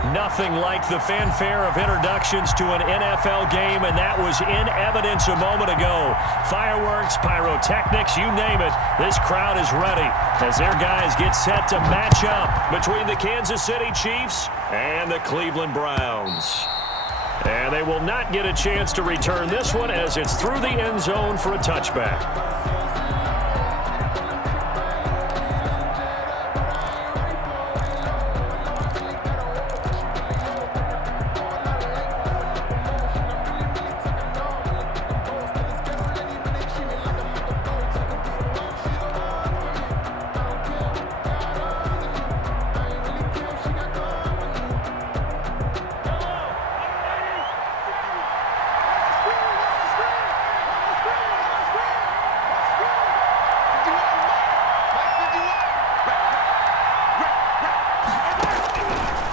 Nothing like the fanfare of introductions to an NFL game, and that was in evidence a moment ago. Fireworks, pyrotechnics, you name it. This crowd is ready as their guys get set to match up between the Kansas City Chiefs and the Cleveland Browns. And they will not get a chance to return this one as it's through the end zone for a touchback.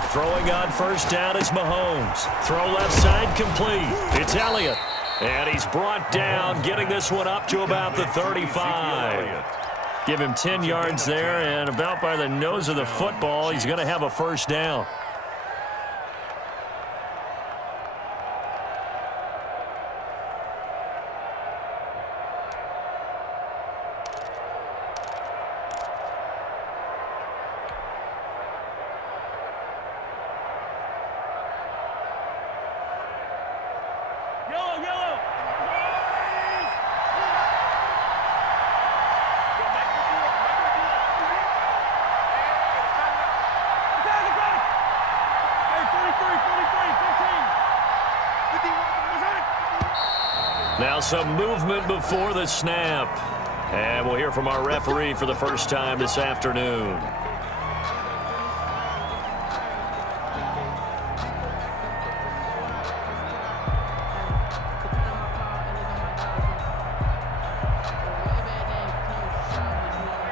Throwing on first down is Mahomes. Throw left side complete. It's Elliott. And he's brought down, getting this one up to about the 35. Give him 10 yards there, and about by the nose of the football, he's going to have a first down. Now some movement before the snap. And we'll hear from our referee for the first time this afternoon.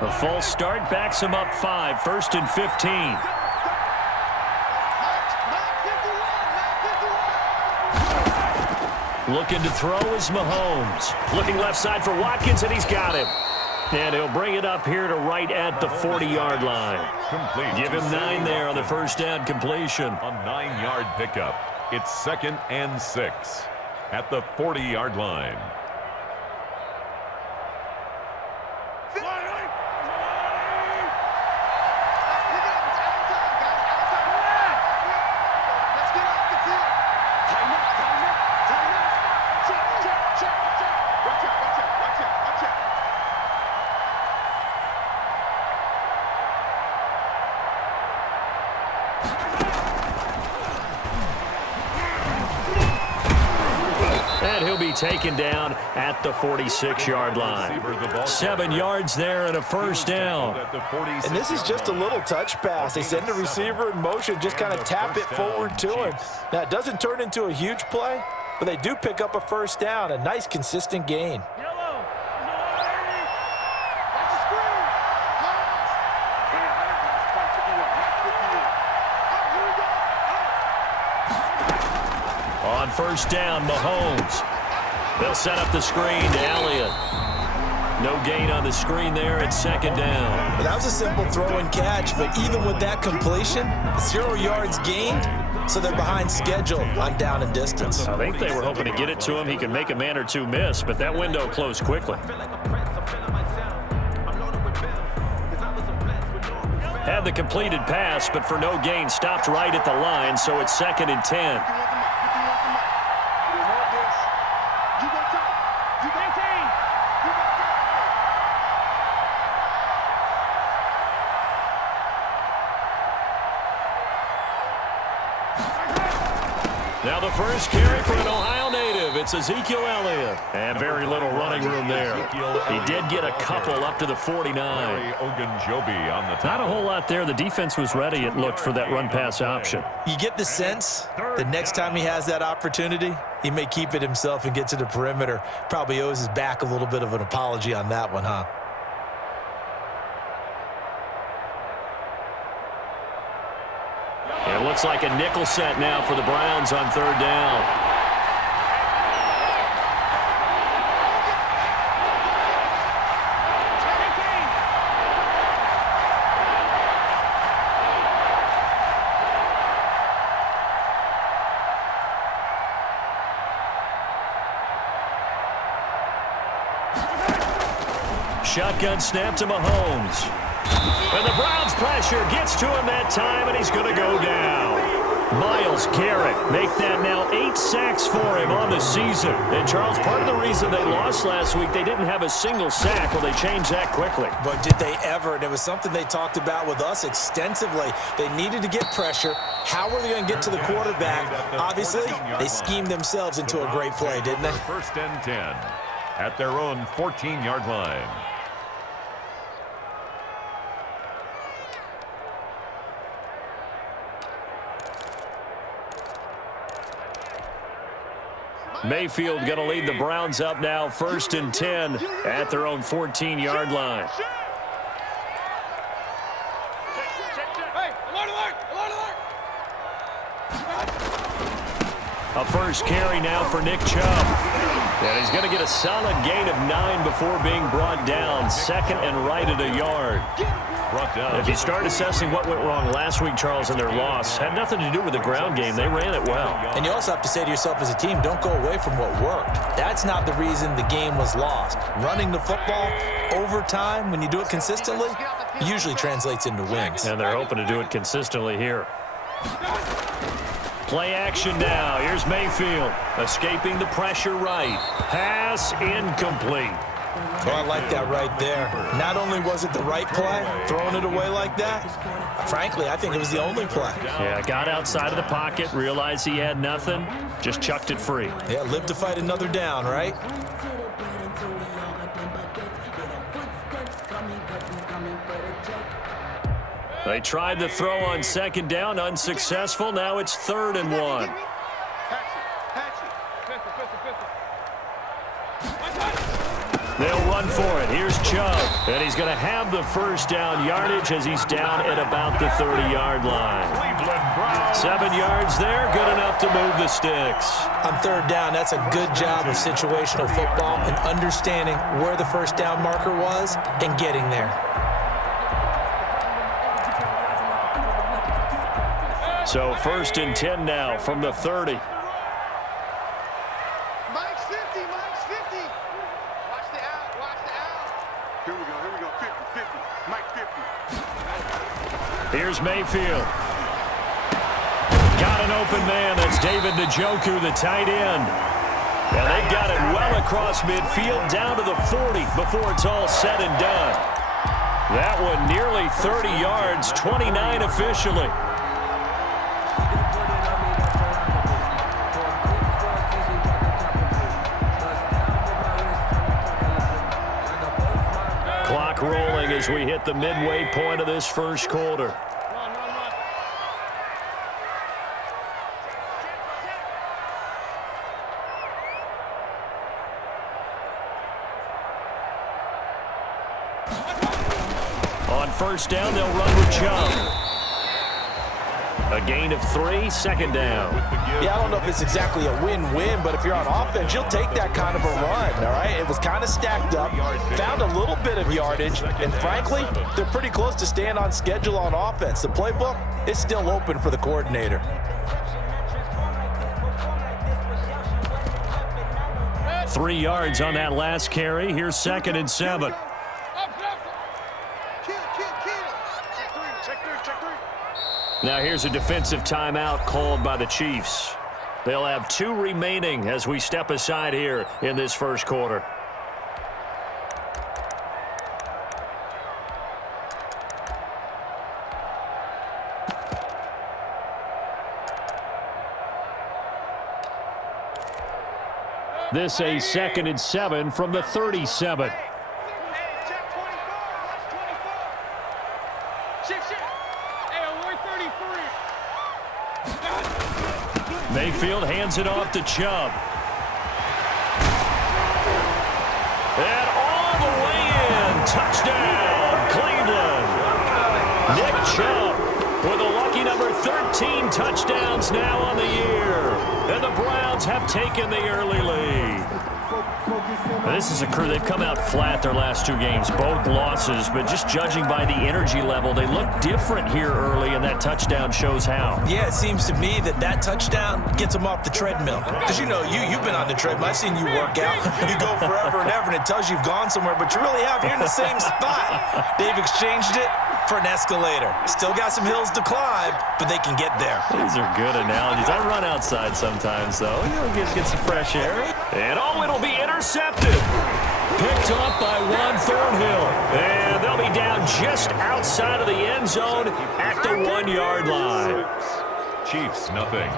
A false start backs him up 5, 1st and 15. Looking to throw is Mahomes. Looking left side for Watkins, and he's got him. And he'll bring it up here to right at the 40-yard line. Complete. Give him 9 there on the first down completion. A 9-yard pickup. It's 2nd and 6 at the 40-yard line. And he'll be taken down at the 46-yard line. 7 yards there and a first down. And this is just a little touch pass. They send the receiver in motion, just kind of tap it forward to him. Now, it doesn't turn into a huge play, but they do pick up a first down, a nice, consistent gain. On first down, Mahomes. They'll set up the screen to Elliott. No gain on the screen there at 2nd down. Well, that was a simple throw and catch, but even with that completion, 0 yards gained, so they're behind schedule on down and distance. I think they were hoping to get it to him. He can make a man or two miss, but that window closed quickly. Had the completed pass, but for no gain, stopped right at the line, so it's 2nd and 10. Now the first carry for an Ohio native. It's Ezekiel Elliott. And very little running room there. He did get a couple up to the 49. Not a whole lot there. The defense was ready, it looked, for that run-pass option. You get the sense that next time he has that opportunity, he may keep it himself and get to the perimeter. Probably owes his back a little bit of an apology on that one, huh? It looks like a nickel set now for the Browns on 3rd down. shotgun snap to Mahomes. And the Browns pressure gets to him that time, and he's going to go down. Myles Garrett make that now 8 sacks for him on the season. And, Charles, part of the reason they lost last week, they didn't have a single sack. Well, they changed that quickly. But did they ever? And it was something they talked about with us extensively. They needed to get pressure. How were they going to get to the quarterback? Obviously, they schemed themselves into a great play, didn't they? First and 10 at their own 14-yard line. Mayfield going to lead the Browns up now, 1st and 10 at their own 14-yard line. A first carry now for Nick Chubb. And he's going to get a solid gain of 9 before being brought down. 2nd and right at a yard. If you start assessing what went wrong last week, Charles, in their loss, had nothing to do with the ground game. They ran it well. And you also have to say to yourself as a team, don't go away from what worked. That's not the reason the game was lost. Running the football over time, when you do it consistently, usually translates into wins. And they're hoping to do it consistently here. Play action now. Here's Mayfield, escaping the pressure right. Pass incomplete. Well, I like that right there. Not only was it the right play, throwing it away like that, frankly, I think it was the only play. Yeah, got outside of the pocket, realized he had nothing, just chucked it free. Yeah, live to fight another down, right? They tried to throw on 2nd down, unsuccessful. Now it's 3rd and 1. They'll run for it. Here's Chubb. And he's going to have the first down yardage as he's down at about the 30-yard line. 7 yards there, good enough to move the sticks. On 3rd down, that's a good job of situational football and understanding where the first down marker was and getting there. So 1st and 10 now from the 30. Here's Mayfield. Got an open man. That's David Njoku, the tight end. And they've got it well across midfield, down to the 40 before it's all said and done. That one nearly 30 yards, 29 officially. Clock rolling as we hit the midway point of this first quarter. On 1st down, they'll run with Chubb. A gain of 3, 2nd down. Yeah, I don't know if it's exactly a win-win, but if you're on offense, you'll take that kind of a run, all right? It was kind of stacked up, found a little bit of yardage, and frankly, they're pretty close to staying on schedule on offense. The playbook is still open for the coordinator. Three yards on that last carry. Here's 2nd and 7. Now here's a defensive timeout called by the Chiefs. They'll have 2 remaining as we step aside here in this first quarter. This a 2nd and 7 from the 37. Mayfield hands it off to Chubb. And all the way in. Touchdown, Cleveland. Nick Chubb with a lucky number 13 touchdowns now on the year. And the Browns have taken the early lead. This is a crew, they've come out flat their last 2 games, both losses, but just judging by the energy level, they look different here early, and that touchdown shows how. Yeah, it seems to me that touchdown gets them off the treadmill. Because you've been on the treadmill. I've seen you work out. You go forever and ever, and it tells you you've gone somewhere, but you really have. You're in the same spot. They've exchanged it for an escalator. Still got some hills to climb, but they can get there. These are good analogies. I run outside sometimes, though. Get some fresh air. And it'll be intercepted. Picked off by Juan Thornhill. And they'll be down just outside of the end zone at the 1-yard line. Chiefs, nothing.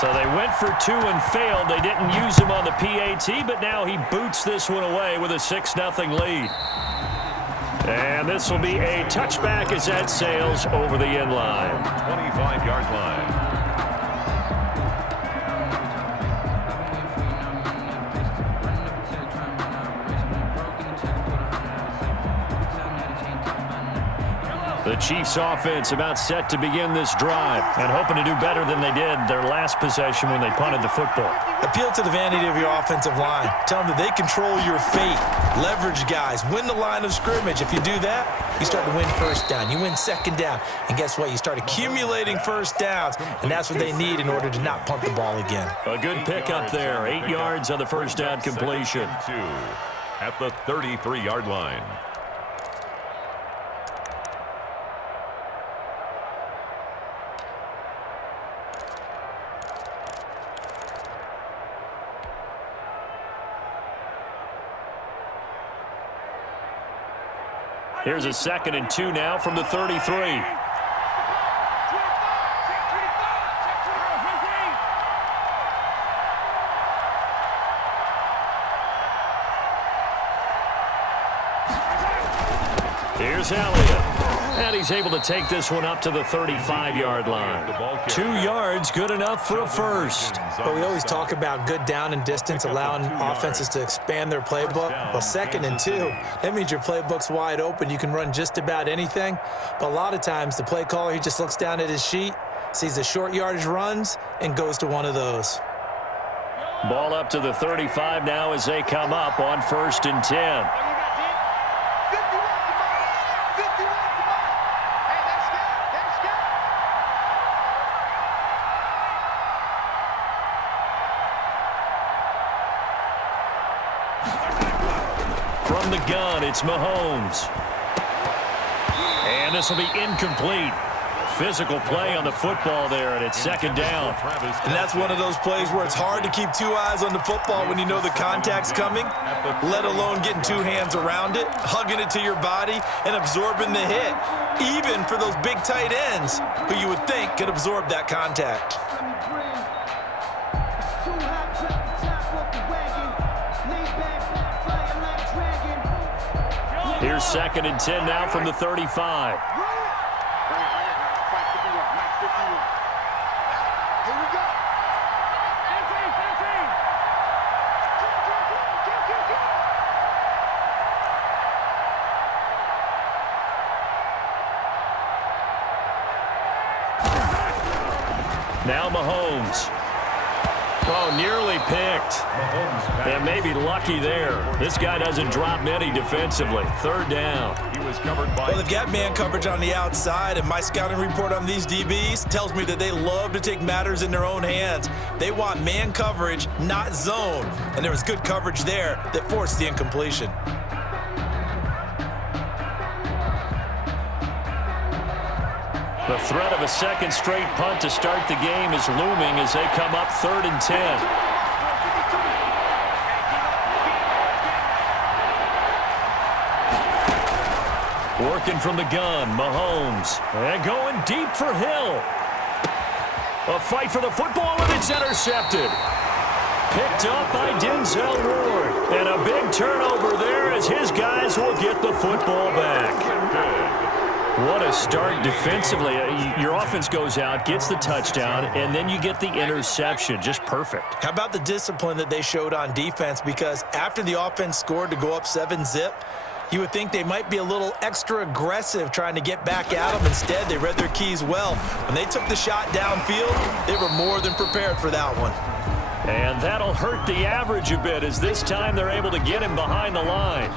So they went for 2 and failed. They didn't use him on the PAT, but now he boots this one away with a 6-0 lead. And this will be a touchback as that sails over the end line. 25-yard line. The Chiefs offense about set to begin this drive and hoping to do better than they did their last possession when they punted the football. Appeal to the vanity of your offensive line. Tell them that they control your fate. Leverage guys. Win the line of scrimmage. If you do that, you start to win first down. You win second down. And guess what? You start accumulating first downs. And that's what they need in order to not punt the ball again. A good pick up there. 8 yards on the first down completion. 2 at the 33-yard line. Here's a 2nd and 2 now from the 33. Here's Elliott. And he's able to take this one up to the 35-yard line. 2 yards, good enough for a first. But we always talk about good down and distance, allowing offenses to expand their playbook. Well, 2nd and 2, that means your playbook's wide open. You can run just about anything. But a lot of times, the play caller, he just looks down at his sheet, sees the short yardage runs, and goes to one of those. Ball up to the 35 now as they come up on 1st and 10. From the gun, it's Mahomes. And this will be incomplete. Physical play on the football there, and it's 2nd down. And that's one of those plays where it's hard to keep 2 eyes on the football when you know the contact's coming, let alone getting 2 hands around it, hugging it to your body, and absorbing the hit, even for those big tight ends who you would think could absorb that contact. Here's 2nd and 10 now from the 35. Now Mahomes. Oh, nearly picked. And maybe lucky there. This guy doesn't drop many defensively. 3rd down. He was covered by... Well, they've got man coverage on the outside, and my scouting report on these DBs tells me that they love to take matters in their own hands. They want man coverage, not zone. And there was good coverage there that forced the incompletion. The threat of a 2nd straight punt to start the game is looming as they come up 3rd and 10. Working from the gun, Mahomes. And going deep for Hill. A fight for the football, and it's intercepted. Picked up by Denzel Ward. And a big turnover there as his guys will get the football back. What a start defensively. Your offense goes out, gets the touchdown, and then you get the interception. Just perfect. How about the discipline that they showed on defense? Because after the offense scored to go up 7-zip, You would think they might be a little extra aggressive trying to get back at them. Instead, they read their keys well. When they took the shot downfield, they were more than prepared for that one. And that'll hurt the average a bit as this time they're able to get him behind the line.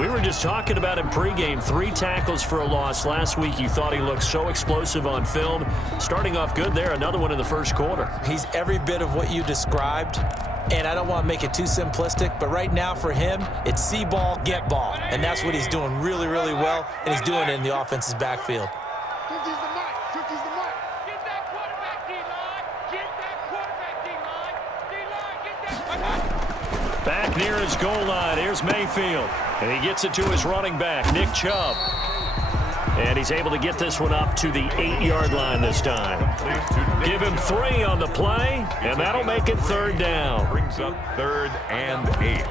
We were just talking about him pregame. 3 tackles for a loss. Last week you thought he looked so explosive on film. Starting off good there, another one in the first quarter. He's every bit of what you described. And I don't want to make it too simplistic, but right now for him, it's see ball, get ball. And that's what he's doing really, really well, and he's doing it in the offense's backfield. Back near his goal line, here's Mayfield. And he gets it to his running back, Nick Chubb. And he's able to get this one up to the 8-yard line this time. Give him 3 on the play, and that'll make it 3rd down. Brings up 3rd and 8.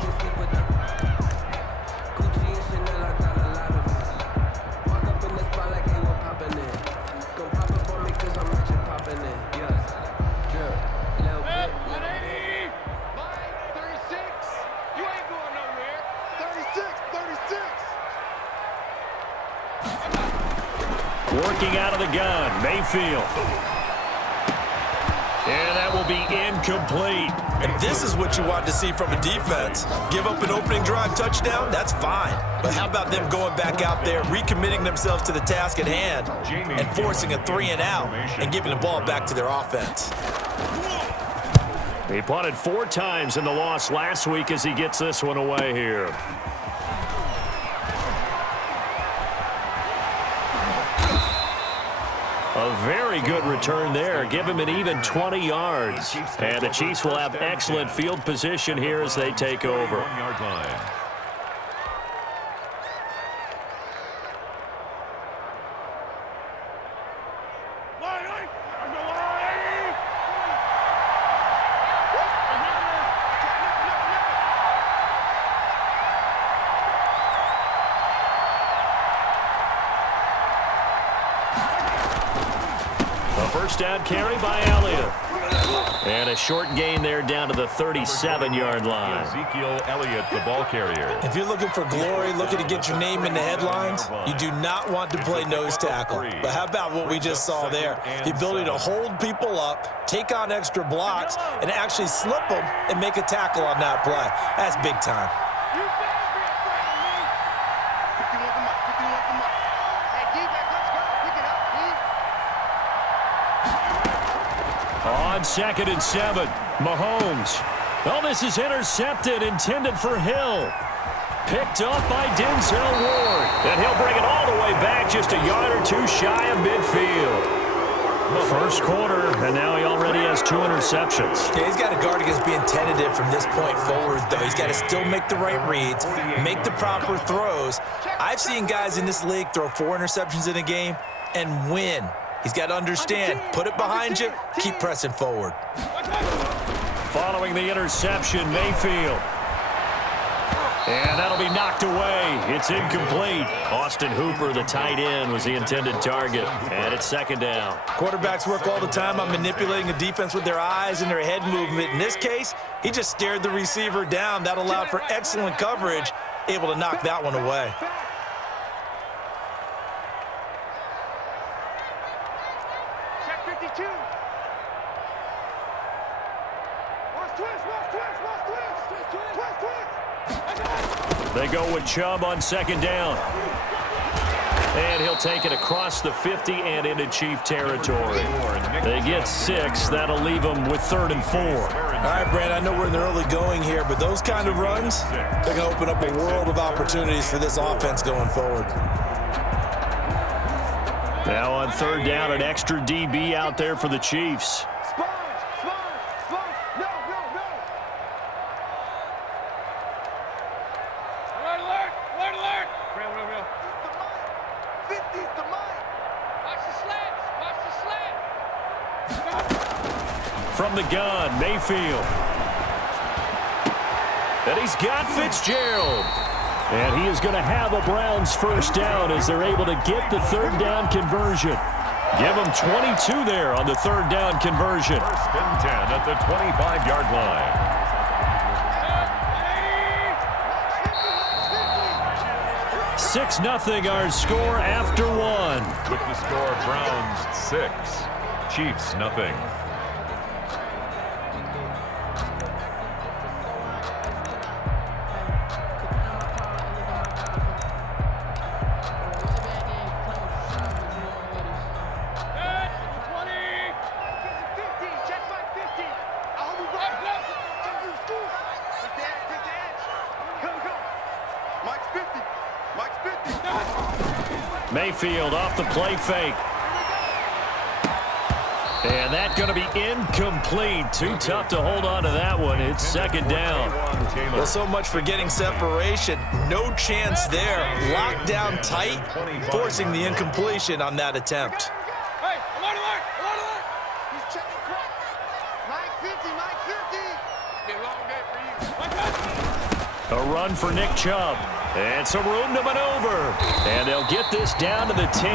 Working out of the gun, Mayfield. And that will be incomplete. And this is what you want to see from a defense. Give up an opening drive touchdown, that's fine. But how about them going back out there, recommitting themselves to the task at hand, and forcing a 3-and-out and giving the ball back to their offense. He punted 4 times in the loss last week as he gets this one away here. A very good return there. Give him an even 20 yards. And the Chiefs will have excellent field position here as they take over. 1-yard line. First down carry by Elliott. And a short gain there down to the 37-yard line. Ezekiel Elliott, the ball carrier. If you're looking for glory, looking to get your name in the headlines, you do not want to play nose tackle. But how about what we just saw there? The ability to hold people up, take on extra blocks, and actually slip them and make a tackle on that play. That's big time. On 2nd and 7, Mahomes. Oh, this is intercepted, intended for Hill. Picked up by Denzel Ward. And he'll bring it all the way back just a yard or 2 shy of midfield. First quarter, and now he already has 2 interceptions. Yeah, he's got to guard against being tentative from this point forward, though. He's got to still make the right reads, make the proper throws. I've seen guys in this league throw 4 interceptions in a game and win. He's got to understand, put it behind you, keep pressing forward. Following the interception, Mayfield. And that'll be knocked away. It's incomplete. Austin Hooper, the tight end, was the intended target. And it's 2nd down. Quarterbacks work all the time on manipulating a defense with their eyes and their head movement. In this case, he just stared the receiver down. That allowed for excellent coverage, able to knock that one away. They go with Chubb on 2nd down. And he'll take it across the 50 and into Chief territory. They get 6. That'll leave them with 3rd and 4. All right, Brand, I know we're in the early going here, but those kind of runs, they're going to open up a world of opportunities for this offense going forward. Now on 3rd down, an extra DB out there for the Chiefs. From the gun, Mayfield. And he's got Fitzgerald. And he is going to have a Browns first down as they're able to get the 3rd down conversion. Give them 22 there on the 3rd down conversion. 1st and 10 at the 25-yard line. 6-0 our score after one. With the score, Browns 6, Chiefs 0. Mayfield off the play fake. And that's going to be incomplete. Too tough to hold on to that one. It's second down. Well, so much for getting separation. No chance there. Locked down tight, forcing the incompletion on that attempt. Hey, alert. He's checking front. Mike 50. Be a long day for you. A run for Nick Chubb. And some room to maneuver. And they'll get this down to the 10.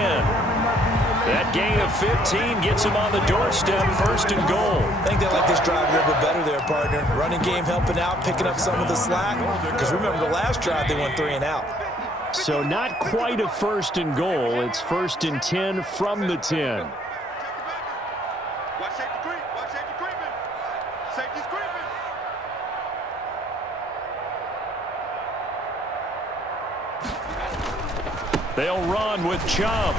That gain of 15 gets them on the doorstep, 1st and goal. I think they like this drive a little bit better there, partner. Running game helping out, picking up some of the slack. Because remember, the last drive, they went 3 and out. So not quite a 1st and goal. It's 1st and 10 from the 10. Watch safety creeping. Safety's creeping. They'll run with Chubb.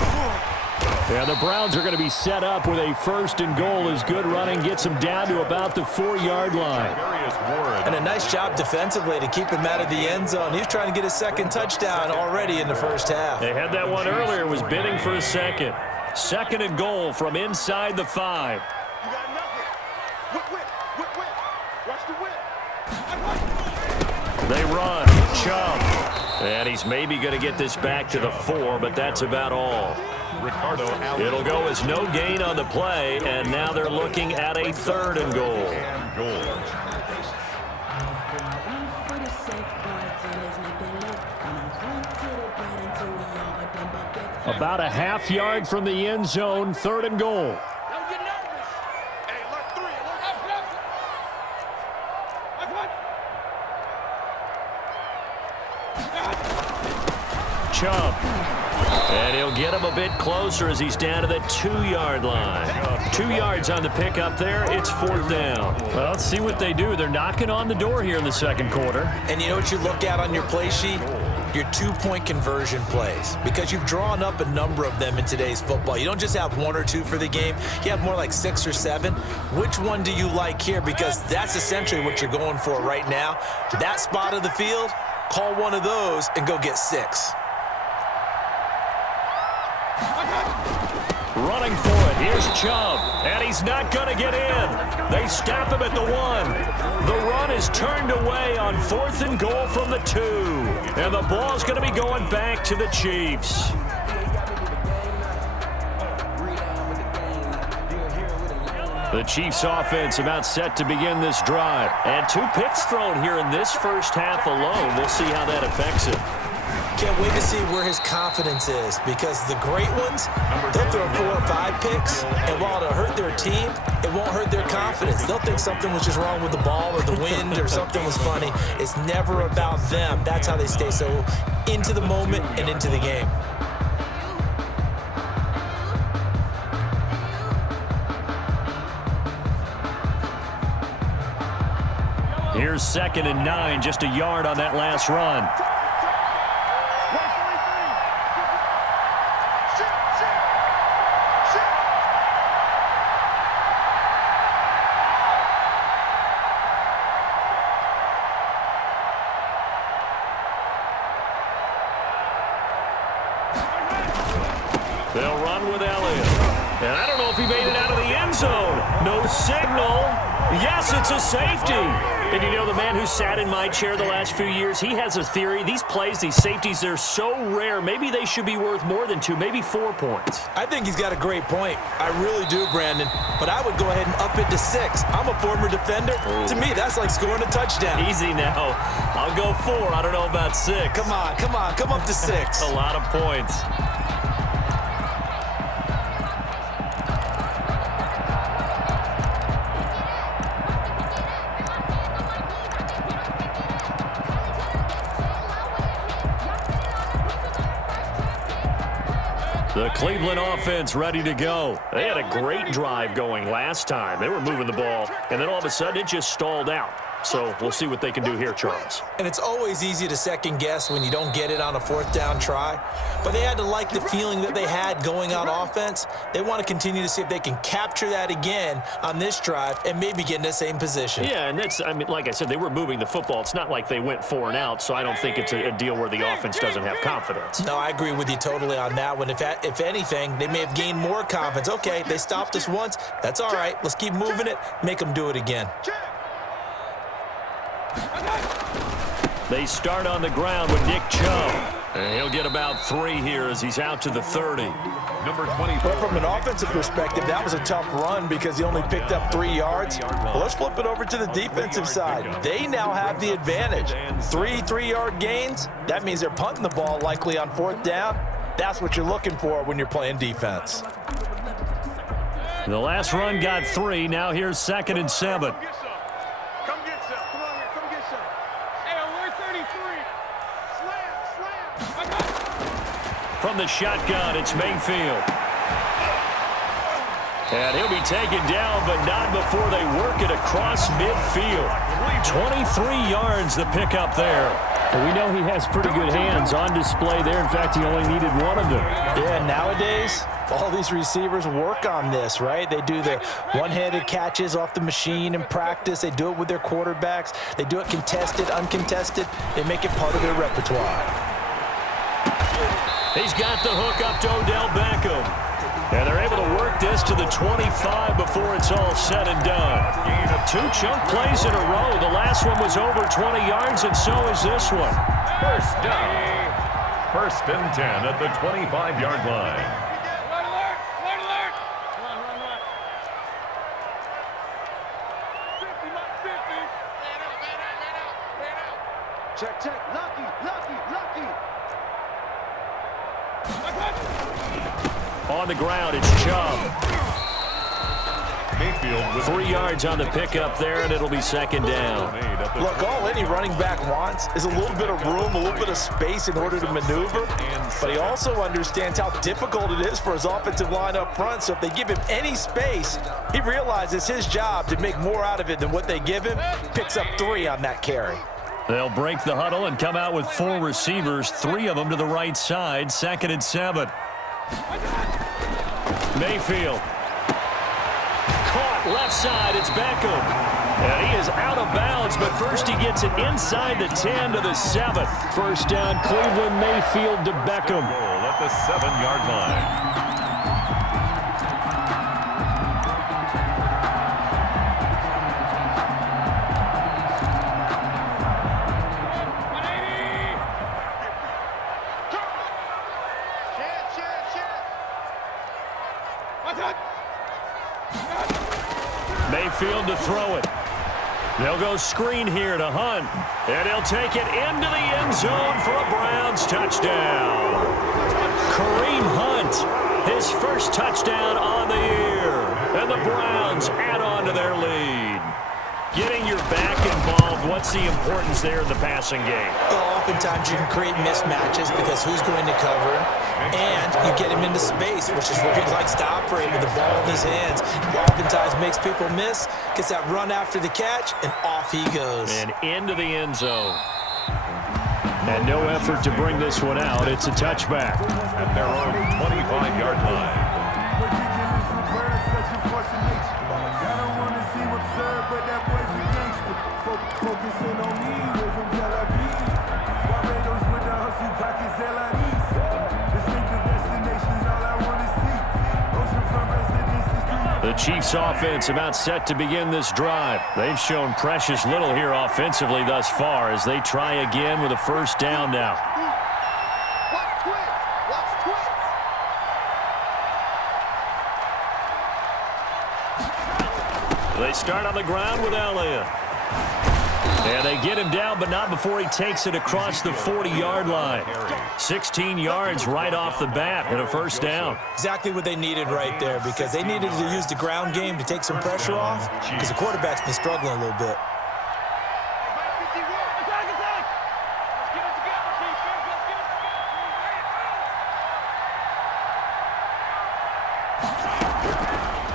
And the Browns are going to be set up with a 1st and goal as good running gets them down to about the 4-yard line. And a nice job defensively to keep him out of the end zone. He's trying to get his 2nd touchdown already in the 1st half. They had that one earlier, was bidding for a 2nd. 2nd and goal from inside the 5. You got nothing. Whip. Watch the whip. They run. Chubb. And he's maybe going to get this back to the 4, but that's about all. It'll go as no gain on the play, and now they're looking at a 3rd and goal. About a half yard from the end zone, 3rd and goal. Don't get nervous. Hey, alert 3. Chubb. And he'll get him a bit closer as he's down to the 2-yard line. 2 yards on the pickup there. It's 4th down. Well, let's see what they do. They're knocking on the door here in the 2nd quarter. And you know what you look at on your play sheet? Your 2-point conversion plays. Because you've drawn up a number of them in today's football. You don't just have 1 or 2 for the game. You have more like 6 or 7. Which one do you like here? Because that's essentially what you're going for right now. That spot of the field, call one of those and go get 6. Running for it. Here's Chubb. And he's not going to get in. They stop him at the 1. The run is turned away on 4th and goal from the 2. And the ball's going to be going back to the Chiefs. The Chiefs offense about set to begin this drive. And 2 picks thrown here in this 1st half alone. We'll see how that affects him. Can't wait to see where his confidence is, because the great ones, they'll throw 4 or 5 picks, and while it'll hurt their team, it won't hurt their confidence. They'll think something was just wrong with the ball or the wind or something was funny. It's never about them. That's how they stay so into the moment and into the game. Here's 2nd and 9, just a yard on that last run. They'll run with Elliott. And I don't know if he made it out of the end zone. No signal. Yes, it's a safety. And you know, the man who sat in my chair the last few years, he has a theory. These plays, these safeties, they're so rare. Maybe they should be worth more than 2, maybe 4 points. I think he's got a great point. I really do, Brandon. But I would go ahead and up it to 6. I'm a former defender. To me, that's like scoring a touchdown. Easy now. I'll go 4. I don't know about 6. Come on. Come up to 6. A lot of points. The Cleveland offense ready to go. They had a great drive going last time. They were moving the ball, and then all of a sudden it just stalled out. So we'll see what they can do here, Charles. And it's always easy to second guess when you don't get it on a fourth down try. But they had to like the feeling that they had going on offense. They want to continue to see if they can capture that again on this drive and maybe get in the same position. Yeah, and that's, I mean, like I said, they were moving the football. It's not like they went 4 and out, so I don't think it's a deal where the offense doesn't have confidence. No, I agree with you totally on that one. If anything, they may have gained more confidence. Okay, they stopped us once. That's all right. Let's keep moving it. Make them do it again. They start on the ground with Nick Chubb. And he'll get about 3 here as he's out to the 30. Number 20. But from an offensive perspective, that was a tough run because he only picked up 3 yards. Well, let's flip it over to the defensive side. They now have the advantage. 3 3-yard gains. That means they're punting the ball likely on 4th down. That's what you're looking for when you're playing defense. The last run got 3. Now here's 2nd and 7. From the shotgun, it's Mayfield. And he'll be taken down, but not before they work it across midfield. 23 yards the pickup there. Well, we know he has pretty good hands on display there. In fact, he only needed 1 of them. Yeah, nowadays, all these receivers work on this, right? They do the one-handed catches off the machine in practice. They do it with their quarterbacks. They do it contested, uncontested. They make it part of their repertoire. He's got the hook up to Odell Beckham. And they're able to work this to the 25 before it's all said and done. 2 chunk plays in a row. The last one was over 20 yards, and so is this one. First down. 1st and 10 at the 25-yard line. Check, check. Lucky. On the ground, it's Chubb. Mayfield with 3 yards on the pickup there, and it'll be 2nd down. Look, all any running back wants is a little bit of room, a little bit of space in order to maneuver. But he also understands how difficult it is for his offensive line up front. So if they give him any space, he realizes his job to make more out of it than what they give him. Picks up 3 on that carry. They'll break the huddle and come out with 4 receivers, 3 of them to the right side. 2nd and 7. Mayfield. Caught left side. It's Beckham. And he is out of bounds, but first he gets it inside the 10 to the 7. First down, Cleveland. Mayfield to Beckham. at the 7-yard line. Mayfield to throw it. They'll go screen here to Hunt. And he'll take it into the end zone for a Browns touchdown. Kareem Hunt, his first touchdown on the year. And the Browns add on to their lead. Getting your back involved, what's the importance there in the passing game? Well, oftentimes you can create mismatches because who's going to cover him, and you get him into space, which is where he likes to operate with the ball in his hands. He oftentimes makes people miss, gets that run after the catch, and off he goes. And into the end zone. And no effort to bring this one out. It's a touchback. At their own 25-yard line. The Chiefs offense about set to begin this drive. They've shown precious little here offensively thus far as they try again with a first down now. They start on the ground with Elliott. And they get him down, but not before he takes it across the 40-yard line. 16 yards right off the bat and a first down. Exactly what they needed right there, because they needed to use the ground game to take some pressure off, because the quarterback's been struggling a little bit.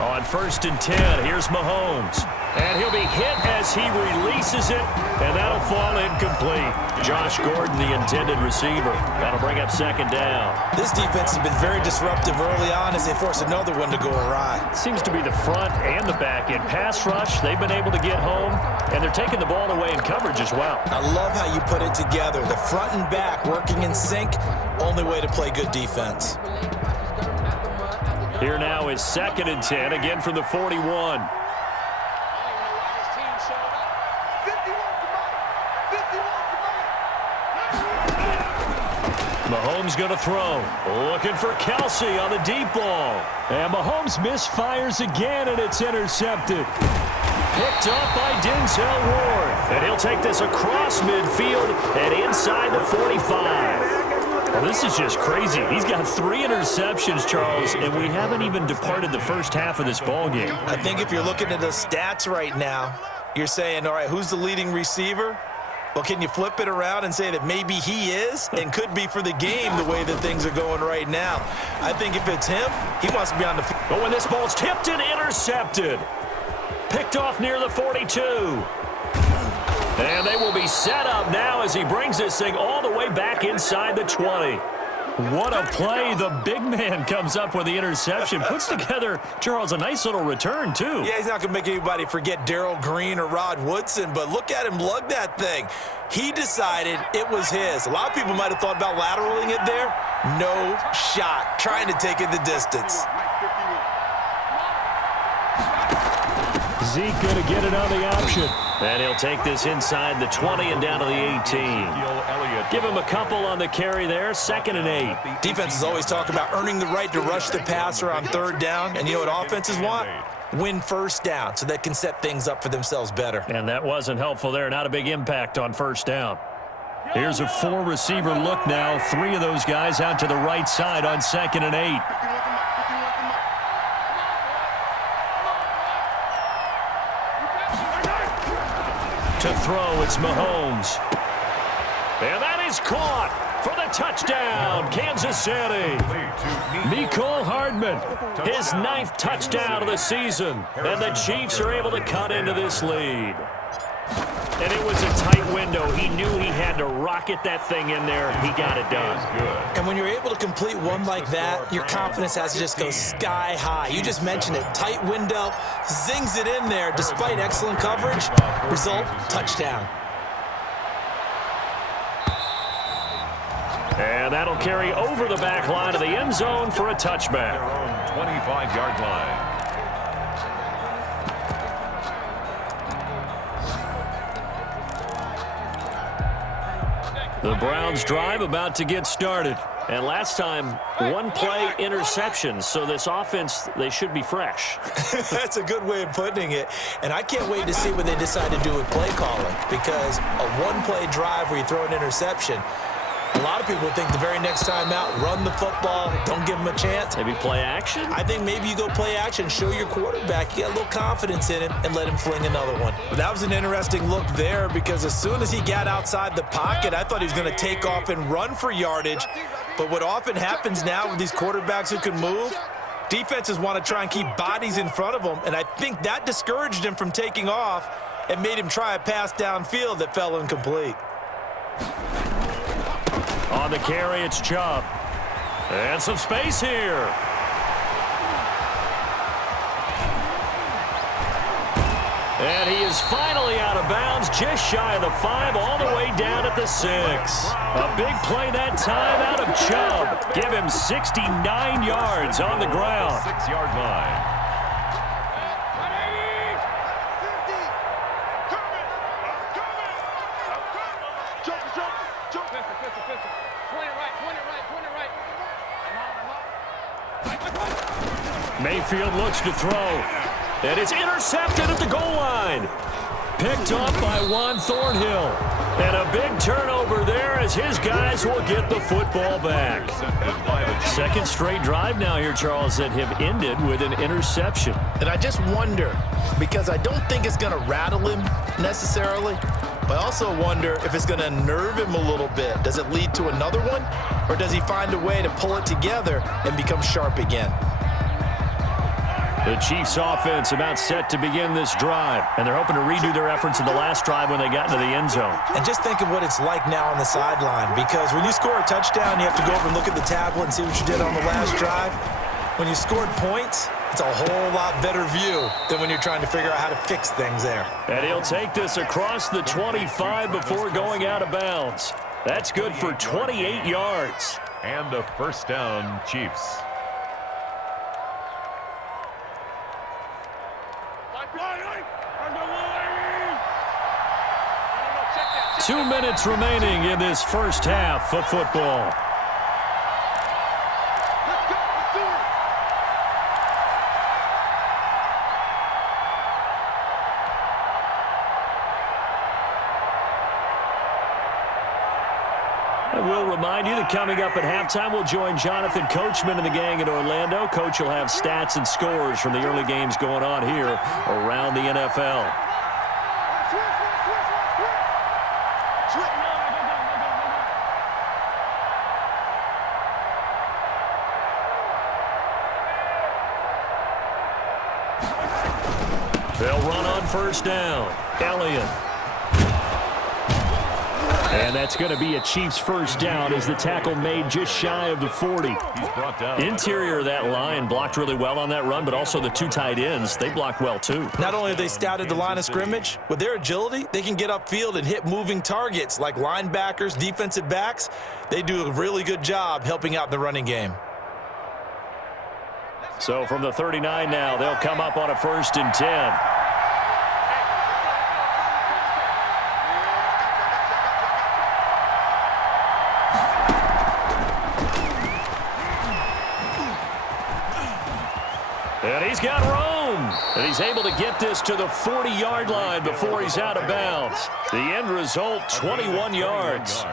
On 1st and 10, here's Mahomes. And he'll be hit as he releases it, and that'll fall incomplete. Josh Gordon, the intended receiver. That'll bring up 2nd down. This defense has been very disruptive early on as they force another one to go awry. Seems to be the front and the back end. Pass rush, they've been able to get home, and they're taking the ball away in coverage as well. I love how you put it together. The front and back working in sync, only way to play good defense. Here now is 2nd and 10, again from the 41. Mahomes going to throw. Looking for Kelsey on the deep ball. And Mahomes misfires again, and it's intercepted. Picked up by Denzel Ward. And he'll take this across midfield and inside the 45. Well, this is just crazy. He's got 3 interceptions, Charles, and we haven't even departed the first half of this ball game. I think if you're looking at the stats right now, you're saying, all right, who's the leading receiver? Well, can you flip it around and say that maybe he is and could be for the game the way that things are going right now? I think if it's him, he wants to be on the field. But when this ball's tipped and intercepted, picked off near the 42. And they will be set up now as he brings this thing all the way back inside the 20. What a play. The big man comes up with the interception. Puts together, Charles, a nice little return, too. Yeah, he's not going to make anybody forget Darrell Green or Rod Woodson, but look at him lug that thing. He decided it was his. A lot of people might have thought about lateraling it there. No shot. Trying to take it the distance. Zeke going to get it on the option. And he'll take this inside the 20 and down to the 18. Give him a couple on the carry there, 2nd and 8. Defenses always talk about earning the right to rush the passer on 3rd down. And you know what offenses want? Win 1st down so they can set things up for themselves better. And that wasn't helpful there. Not a big impact on 1st down. Here's a 4-receiver look now. 3 of those guys out to the right side on 2nd and 8. To throw, it's Mahomes. And that is caught for the touchdown, Kansas City. Mecole Hardman. His 9th touchdown of the season. And the Chiefs are able to cut into this lead. And it was a tight window. He knew he had to rocket that thing in there. He got it done. And when you're able to complete one like that, your confidence has to just go sky high. You just mentioned it. Tight window, zings it in there despite excellent coverage. Result, touchdown. And that'll carry over the back line of the end zone for a touchback. 25-yard line. The Browns drive about to get started. And last time, 1-play interception. So this offense, they should be fresh. That's a good way of putting it. And I can't wait to see what they decide to do with play calling. Because a 1-play drive where you throw an interception, a lot of people think the very next time out, run the football, don't give them a chance. Maybe play action? I think maybe you go play action, show your quarterback, you got a little confidence in him, and let him fling another one. But that was an interesting look there because as soon as he got outside the pocket, I thought he was going to take off and run for yardage. But what often happens now with these quarterbacks who can move, defenses want to try and keep bodies in front of them, and I think that discouraged him from taking off and made him try a pass downfield that fell incomplete. On the carry, it's Chubb. And some space here. And he is finally out of bounds, just shy of the 5, all the way down at the 6. A big play that time out of Chubb. Give him 69 yards on the ground. 6-yard line. Mayfield looks to throw. And it's intercepted at the goal line. Picked off by Juan Thornhill. And a big turnover there as his guys will get the football back. Second straight drive now here, Charles, that have ended with an interception. And I just wonder, because I don't think it's going to rattle him necessarily, but I also wonder if it's going to nerve him a little bit. Does it lead to another one? Or does he find a way to pull it together and become sharp again? The Chiefs offense about set to begin this drive, and they're hoping to redo their efforts in the last drive when they got into the end zone. And just think of what it's like now on the sideline, because when you score a touchdown, you have to go over and look at the tablet and see what you did on the last drive. When you scored points, it's a whole lot better view than when you're trying to figure out how to fix things there. And he'll take this across the 25 before going out of bounds. That's good for 28 yards. And a first down, Chiefs. 2 minutes remaining in this first half of football. Let's go. Let's do it. I will remind you that coming up at halftime, we'll join Jonathan Coachman and the gang in Orlando. Coach will have stats and scores from the early games going on here around the NFL. They'll run on first down. Elliott. And that's going to be a Chiefs first down as the tackle made just shy of the 40. He's brought down. Interior of that line blocked really well on that run, but also the two tight ends, they blocked well too. Not only have they scouted the line of scrimmage, with their agility, they can get upfield and hit moving targets like linebackers, defensive backs. They do a really good job helping out in the running game. So from the 39 now, they'll come up on a 1st and 10. And he's got room. And he's able to get this to the 40-yard line before he's out of bounds. The end result, 21 yards.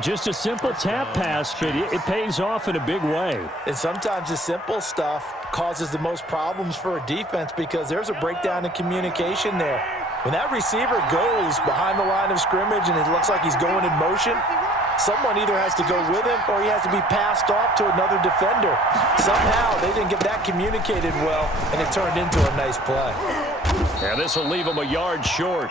Just a simple tap pass, but it pays off in a big way. And sometimes the simple stuff causes the most problems for a defense because there's a breakdown in communication there. When that receiver goes behind the line of scrimmage and it looks like he's going in motion, someone either has to go with him or he has to be passed off to another defender. Somehow they didn't get that communicated well, and it turned into a nice play. And this will leave him a yard short.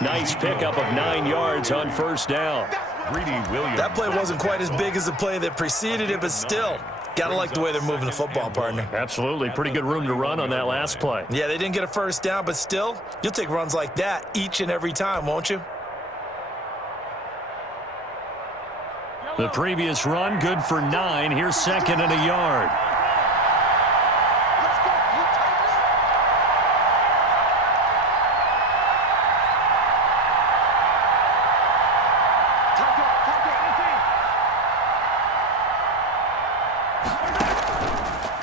Nice pickup of 9 yards on first down. That play wasn't quite as big as the play that preceded it, but still, gotta like the way they're moving the football, partner. Absolutely. Pretty good room to run on that last play. Yeah, they didn't get a first down, but still, you'll take runs like that each and every time, won't you? The previous run, good for 9. Here's 2nd and a yard. Let's go. You Tigers.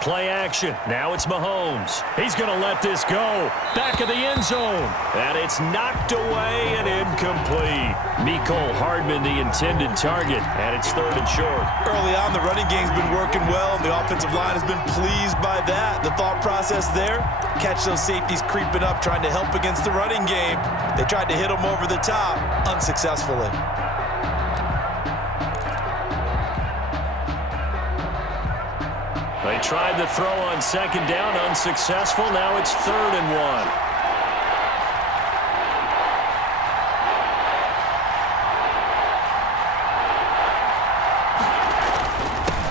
Play action. Now it's Mahomes. He's going to let this go. Back of the end zone. And it's knocked away and incomplete. Mecole Hardman, the intended target. And it's 3rd and short. Early on, the running game's been working well, and the offensive line has been pleased by that. The thought process there, catch those safeties creeping up, trying to help against the running game. They tried to hit them over the top, unsuccessfully. They tried the throw on 2nd down, unsuccessful. Now it's 3rd and 1.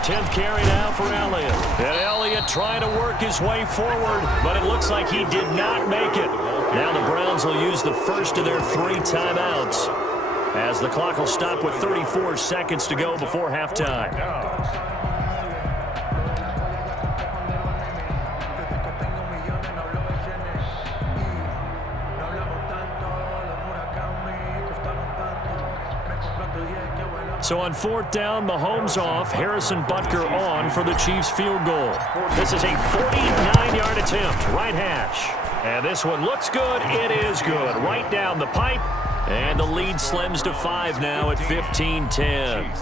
10th carry now for Elliott. And Elliott trying to work his way forward, but it looks like he did not make it. Now the Browns will use the first of their 3 timeouts as the clock will stop with 34 seconds to go before halftime. So on 4th down, Mahomes off, Harrison Butker on for the Chiefs field goal. This is a 49-yard attempt, right hash. And this one looks good. It is good. Right down the pipe. And the lead slims to 5 now at 15-10.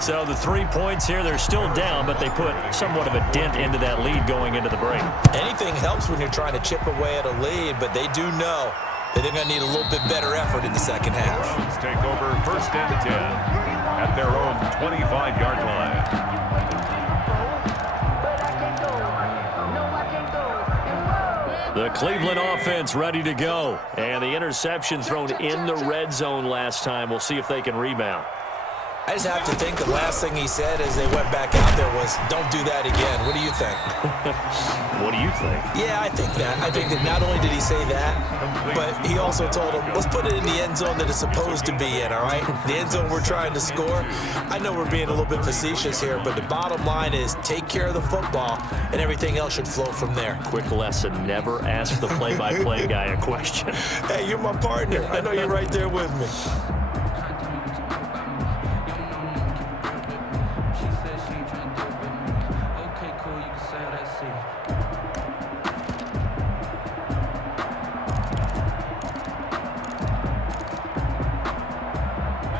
So the 3 points here, they're still down, but they put somewhat of a dent into that lead going into the break. Anything helps when you're trying to chip away at a lead, but they do know that they're going to need a little bit better effort in the second half. Browns take over 1st and 10 at their own 25-yard line. The Cleveland offense ready to go. And the interception thrown in the red zone last time. We'll see if they can rebound. I just have to think the last thing he said as they went back out there was, don't do that again. What do you think? What do you think? Yeah, I think that. I think that not only did he say that, but he also told them, let's put it in the end zone that it's supposed to be in, all right? The end zone we're trying to score. I know we're being a little bit facetious here, but the bottom line is take care of the football, and everything else should flow from there. Quick lesson, never ask the play-by-play guy a question. Hey, you're my partner. I know you're right there with me.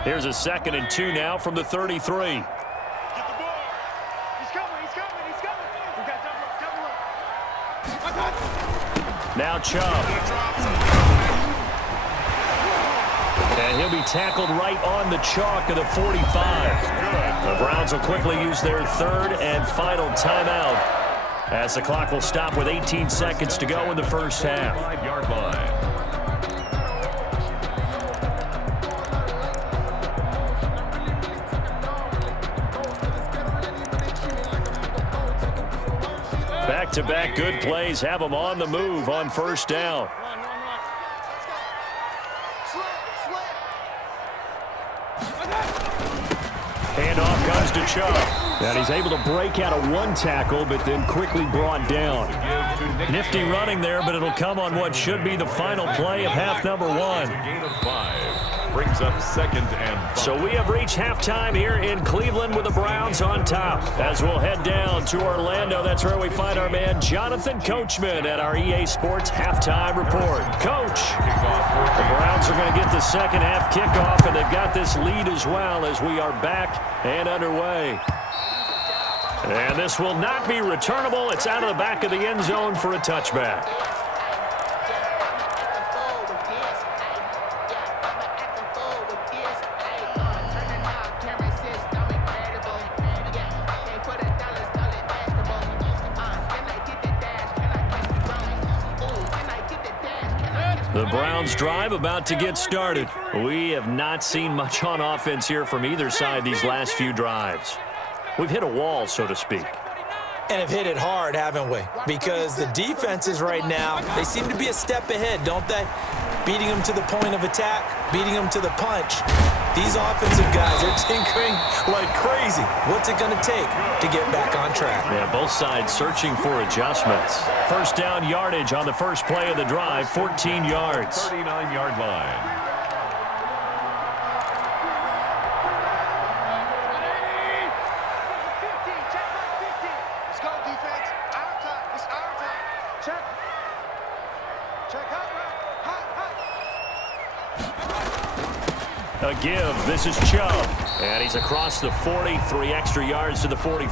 Here's a 2nd and 2 now from the 33. Get the ball. He's coming. We got double up. Now Chubb. And he'll be tackled right on the chalk of the 45. The Browns will quickly use their 3rd and final timeout as the clock will stop with 18 seconds to go in the first half. 5-yard line. Back-to-back good plays have them on the move on first down. Handoff comes to Chubb. And he's able to break out of one tackle, but then quickly brought down. Nifty running there, but it'll come on what should be the final play of half number 1. Gain of 5. Brings up 2nd and 5. So we have reached halftime here in Cleveland with the Browns on top. As we'll head down to Orlando, that's where we find our man Jonathan Coachman at our EA Sports Halftime Report. Coach, the Browns are going to get the second half kickoff, and they've got this lead as well as we are back and underway. And this will not be returnable. It's out of the back of the end zone for a touchback. The Browns drive about to get started. We have not seen much on offense here from either side these last few drives. We've hit a wall, so to speak. And have hit it hard, haven't we? Because the defenses right now, they seem to be a step ahead, don't they? Beating them to the point of attack, beating them to the punch. These offensive guys are tinkering like crazy. What's it going to take to get back on track? Yeah, both sides searching for adjustments. First down yardage on the first play of the drive, 14 yards. 39-yard line. A give. This is Chubb. And he's across the 40, 3 extra yards to the 43.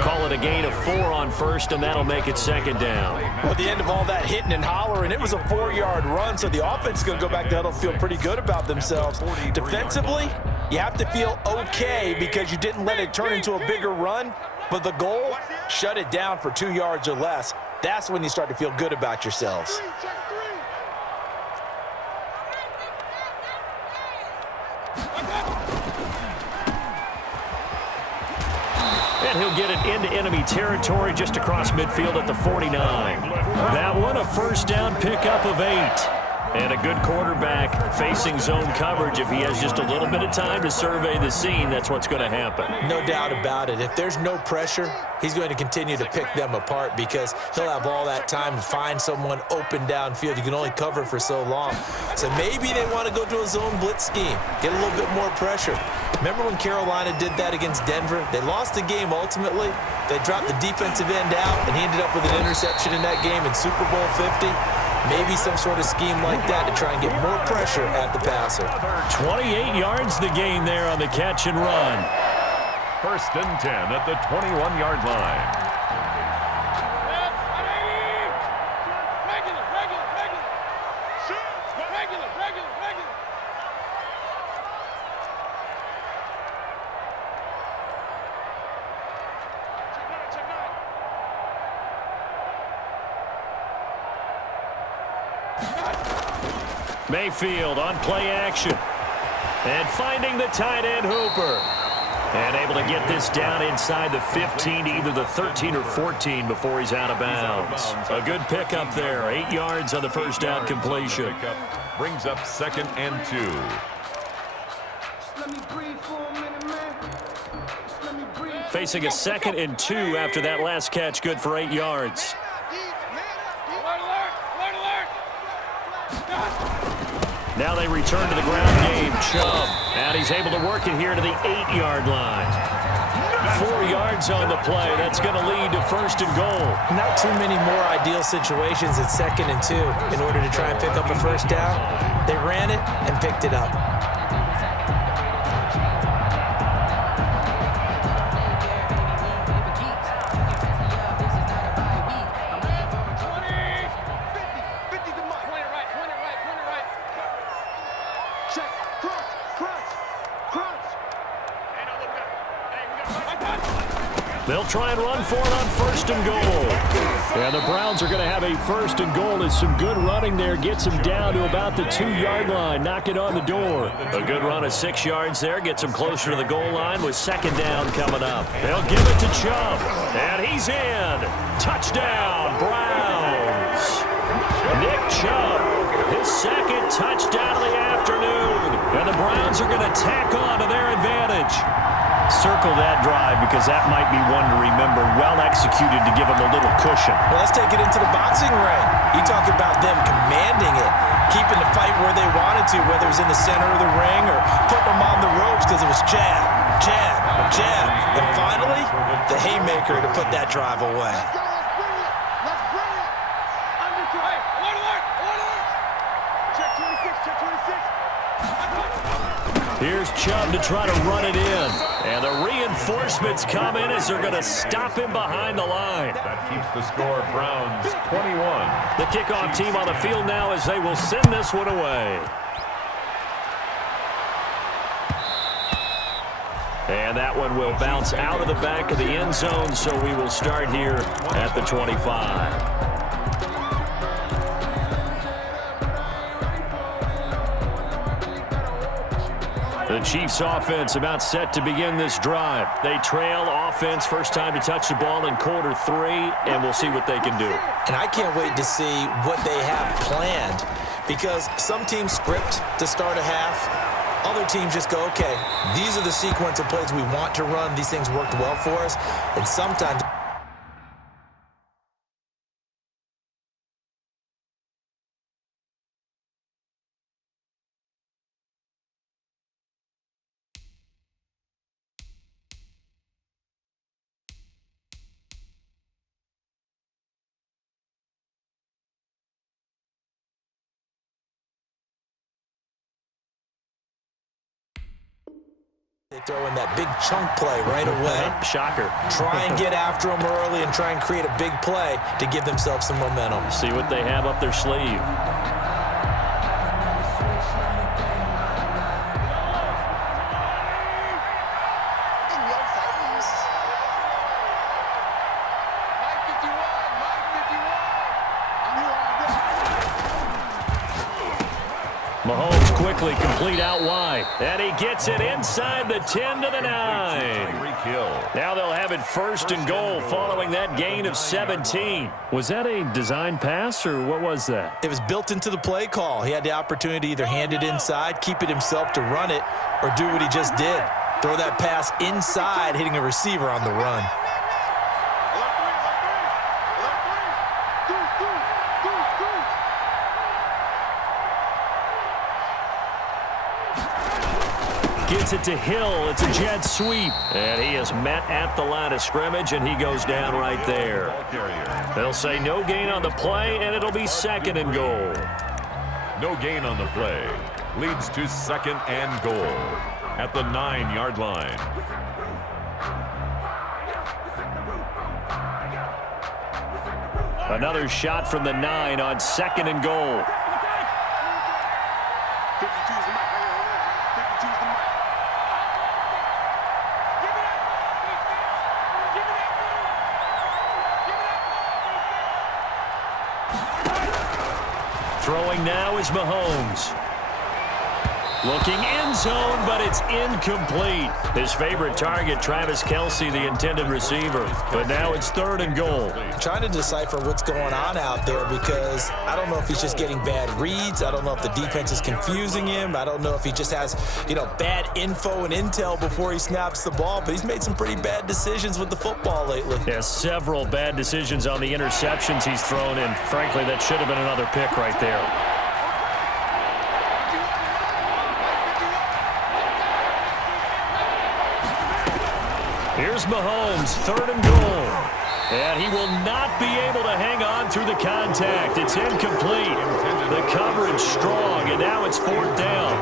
Call it a gain of 4 on first, and that'll make it 2nd down. Well, at the end of all that hitting and hollering, it was a 4-yard run, so the offense is going to go back to huddle, feel pretty good about themselves. Defensively, you have to feel okay because you didn't let it turn into a bigger run, but the goal, shut it down for 2 yards or less. That's when you start to feel good about yourselves. And he'll get it into enemy territory just across midfield at the 49. That one, a first down pickup of 8. And a good quarterback facing zone coverage. If he has just a little bit of time to survey the scene, that's what's going to happen. No doubt about it. If there's no pressure, he's going to continue to pick them apart because he'll have all that time to find someone open downfield. You can only cover for so long. So maybe they want to go to a zone blitz scheme, get a little bit more pressure. Remember when Carolina did that against Denver? They lost the game ultimately. They dropped the defensive end out, and he ended up with an interception in that game in Super Bowl 50. Maybe some sort of scheme like that to try and get more pressure at the passer. 28 yards the gain there on the catch and run. 1st and 10 at the 21-yard line. Mayfield on play action. And finding the tight end Hooper. And able to get this down inside the 15 to either the 13 or 14 before he's out of bounds. A good pickup there. 8 yards on the first down completion. Brings up 2nd and 2. Facing a 2nd and 2 after that last catch. Good for 8 yards. Now they return to the ground game. Chubb. And he's able to work it here to the 8-yard line. 4 yards on the play. That's going to lead to 1st and goal. Not too many more ideal situations at 2nd and 2 in order to try and pick up a first down. They ran it and picked it up. They'll try and run for it on 1st and goal. And the Browns are going to have a 1st and goal as some good running there gets them down to about the 2-yard line. Knock it on the door. A good run of 6 yards there gets them closer to the goal line with 2nd down coming up. They'll give it to Chubb. And he's in. Touchdown, Browns. Nick Chubb, his 2nd touchdown of the afternoon. And the Browns are going to tack on to their advantage. Circle that drive because that might be one to remember. Well executed to give them a little cushion. Well, let's take it into the boxing ring. You talk about them commanding it, keeping the fight where they wanted to, whether it was in the center of the ring or putting them on the ropes because it was jab, jab, jab. And finally, the haymaker to put that drive away. Let's bring it. Underthrow. Order. Check 26, check 26. Here's Chubb to try to run it in. And the reinforcements come in as they're going to stop him behind the line. That keeps the score Browns 21. The kickoff team on the field now as they will send this one away. And that one will bounce out of the back of the end zone, so we will start here at the 25. The Chiefs offense about set to begin this drive. They trail offense, first time to touch the ball in quarter 3, and we'll see what they can do. And I can't wait to see what they have planned because some teams script to start a half. Other teams just go, okay, these are the sequence of plays we want to run. These things worked well for us. And sometimes they throw in that big chunk play right away. Shocker. Try and get after them early and try and create a big play to give themselves some momentum. See what they have up their sleeve. In your face. Mike 51. And you are good. Mahomes quickly complete out wide. And he gets it inside the 10 to the 9. Now they'll have it 1st and goal following that gain of 17. Was that a design pass or what was that? It was built into the play call. He had the opportunity to either hand it inside, keep it himself to run it, or do what he just did. Throw that pass inside, hitting a receiver on the run. Gets it to Hill. It's a jet sweep. And he is met at the line of scrimmage, and he goes down right there. They'll say no gain on the play, and it'll be 2nd and goal. No gain on the play. Leads to 2nd and goal at the 9-yard line. Another shot from the 9 on 2nd and goal. 52's the mic. 52's the mic. Throwing now is Mahomes. Looking end zone, but it's incomplete. His favorite target, Travis Kelce, the intended receiver. But now it's 3rd and goal. I'm trying to decipher what's going on out there because I don't know if he's just getting bad reads. I don't know if the defense is confusing him. I don't know if he just has, bad info and intel before he snaps the ball. But he's made some pretty bad decisions with the football lately. Yeah, several bad decisions on the interceptions he's thrown in. Frankly, that should have been another pick right there. Here's Mahomes, 3rd and goal. And he will not be able to hang on through the contact. It's incomplete. The coverage strong, and now it's 4th down.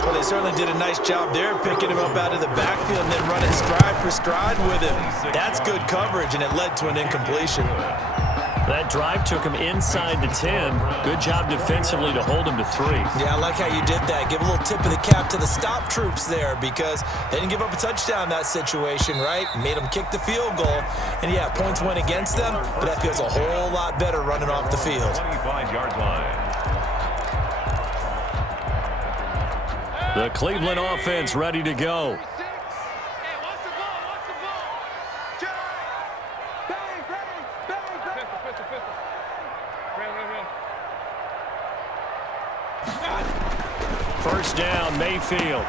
Well, they certainly did a nice job there, picking him up out of the backfield and then running stride for stride with him. That's good coverage, and it led to an incompletion. That drive took him inside the 10. Good job defensively to hold him to 3. Yeah, I like how you did that. Give a little tip of the cap to the stop troops there because they didn't give up a touchdown in that situation, right? Made them kick the field goal. And, yeah, points went against them, but that feels a whole lot better running off the field. 25-yard line. The Cleveland offense ready to go. First down, Mayfield.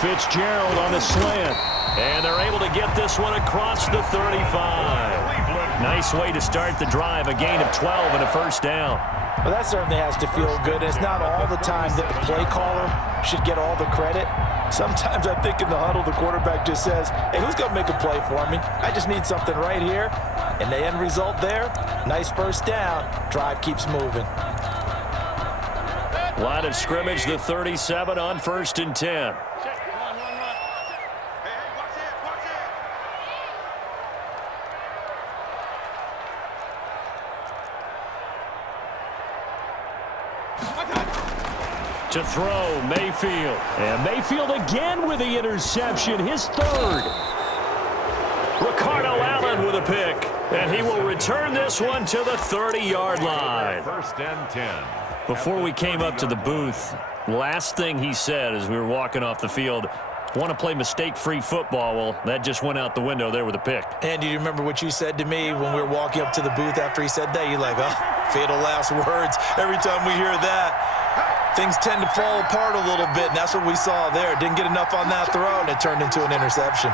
Fitzgerald on the slant. And they're able to get this one across the 35. Nice way to start the drive. A gain of 12 and a first down. Well, that certainly has to feel good. It's not all the time that the play caller should get all the credit. Sometimes I think in the huddle, the quarterback just says, hey, who's going to make a play for me? I just need something right here. And the end result there, nice first down. Drive keeps moving. Line of scrimmage, the 37 on 1st and 10. To throw, Mayfield. And Mayfield again with the interception, his 3rd. Ricardo Allen with a pick. And he will return this one to the 30-yard line. 1st and 10. Before we came up to the booth, last thing he said as we were walking off the field, want to play mistake-free football. Well, that just went out the window there with a pick. And do you remember what you said to me when we were walking up to the booth after he said that? You're like, oh, fatal last words. Every time we hear that, things tend to fall apart a little bit, and that's what we saw there. Didn't get enough on that throw, and it turned into an interception.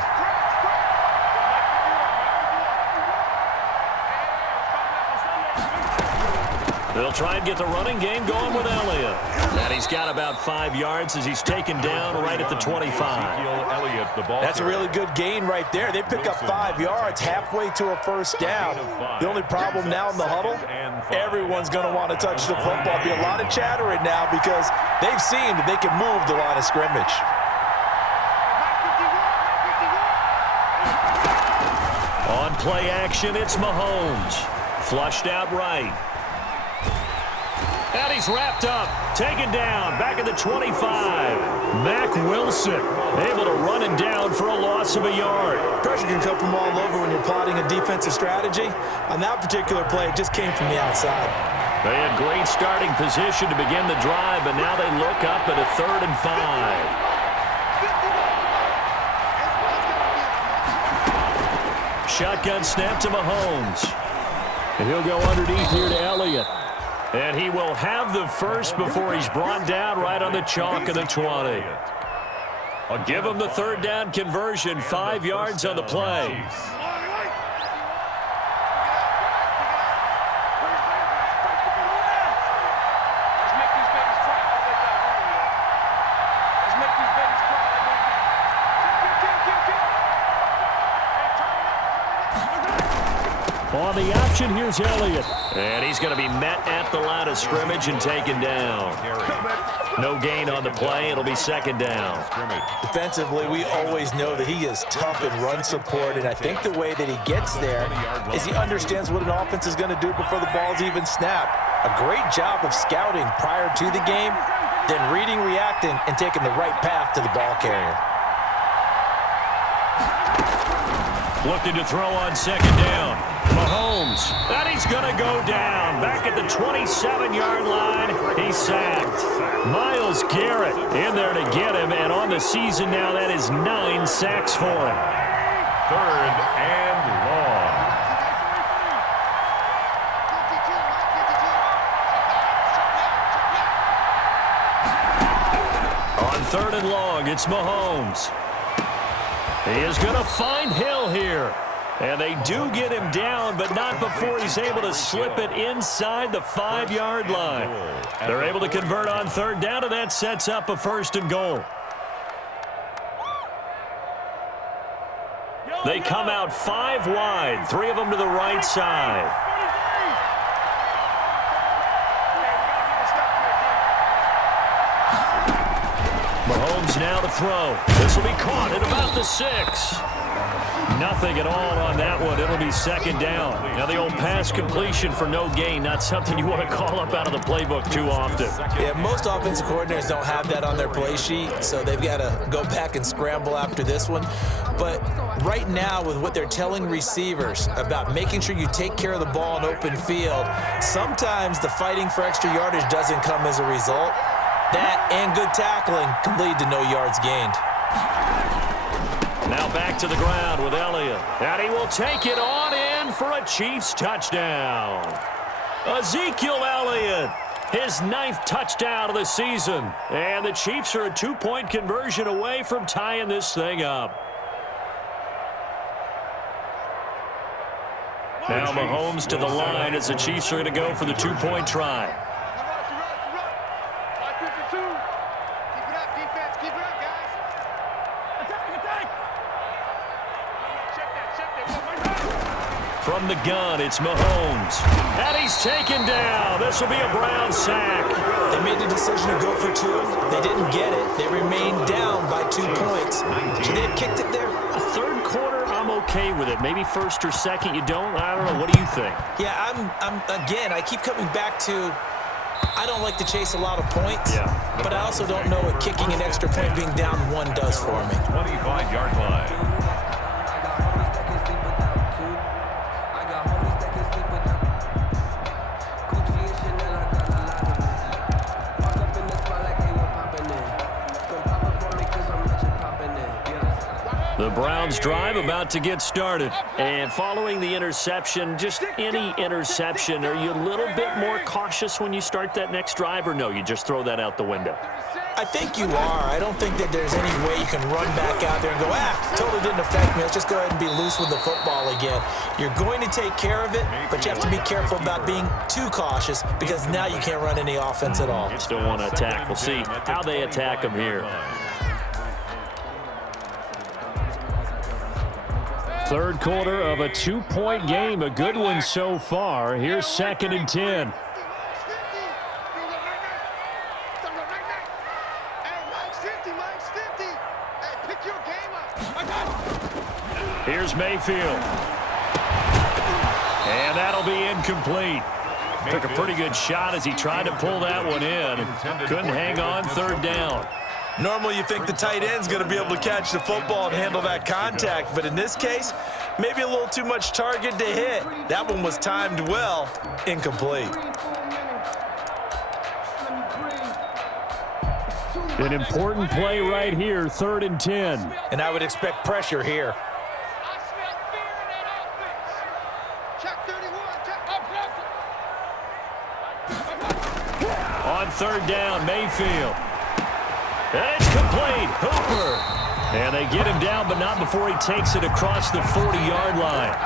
They'll try and get the running game going with Elliott. And he's got about 5 yards as he's taken down right at the 25. That's a really good gain right there. They pick up 5 yards halfway to a first down. The only problem now in the huddle, everyone's going to want to touch the football. Be a lot of chattering now because they've seen that they can move the line of scrimmage. On play action, it's Mahomes. Flushed out right. And he's wrapped up, taken down, back at the 25. Mack Wilson able to run him down for a loss of a yard. Pressure can come from all over when you're plotting a defensive strategy. On that particular play, it just came from the outside. They had great starting position to begin the drive, but now they look up at a 3rd and 5. Shotgun snap to Mahomes. And he'll go underneath here to Elliott. And he will have the first before he's brought down right on the chalk of the 20. I'll give him the 3rd down conversion, 5 yards on the play. On the option, here's Elliott. And he's going to be met at the line of scrimmage and taken down. No gain on the play. It'll be 2nd down. Defensively, we always know that he is tough in run support, and I think the way that he gets there is he understands what an offense is going to do before the ball's even snapped. A great job of scouting prior to the game, then reading, reacting, and taking the right path to the ball carrier. Looking to throw on 2nd down. Mahomes Mahomes. And he's going to go down. Back at the 27-yard line, he's sacked. Myles Garrett in there to get him. And on the season now, that is 9 sacks for him. 3rd and long. On 3rd and long, it's Mahomes. He is going to find Hill here. And they do get him down, but not before he's able to slip it inside the 5-yard line. They're able to convert on 3rd down, and that sets up a 1st and goal. They come out 5 wide, 3 of them to the right side. Mahomes now to throw. This will be caught at about the 6. Nothing at all on that one. It'll be 2nd down. Now the old pass completion for no gain, not something you want to call up out of the playbook too often. Yeah, most offensive coordinators don't have that on their play sheet, so they've got to go back and scramble after this one. But right now, with what they're telling receivers about making sure you take care of the ball in open field, sometimes the fighting for extra yardage doesn't come as a result. That and good tackling can lead to no yards gained. Now back to the ground with Elliott. And he will take it on in for a Chiefs touchdown. Ezekiel Elliott, his 9th touchdown of the season. And the Chiefs are a 2-point conversion away from tying this thing up. Now Mahomes to the line as the Chiefs are going to go for the 2-point try. From the gun, it's Mahomes. And he's taken down. This will be a Brown sack. They made the decision to go for 2. They didn't get it. They remained down by 2 points. Should they have kicked it there? A 3rd quarter, I'm okay with it. Maybe 1st or 2nd, you don't? I don't know. What do you think? Yeah, again, I keep coming back to I don't like to chase a lot of points, but I also don't know what kicking an extra point being down 1 does for me. 25-yard line. The Browns drive about to get started. And following the interception, just any interception, are you a little bit more cautious when you start that next drive, or no, you just throw that out the window? I think you are. I don't think that there's any way you can run back out there and go, totally didn't affect me. Let's just go ahead and be loose with the football again. You're going to take care of it, but you have to be careful about being too cautious because now you can't run any offense at all. You just don't want to attack. We'll see how they attack them here. 3rd quarter of a 2-point game, a good one so far. Here's 2nd and 10. Here's Mayfield. And that'll be incomplete. Took a pretty good shot as he tried to pull that one in. Couldn't hang on 3rd down. Normally you think the tight end's going to be able to catch the football and handle that contact, but in this case, maybe a little too much target to hit. That one was timed well, incomplete. An important play right here, 3rd and 10. And I would expect pressure here. On 3rd down, Mayfield. And it's complete. Hooper. And they get him down, but not before he takes it across the 40-yard line.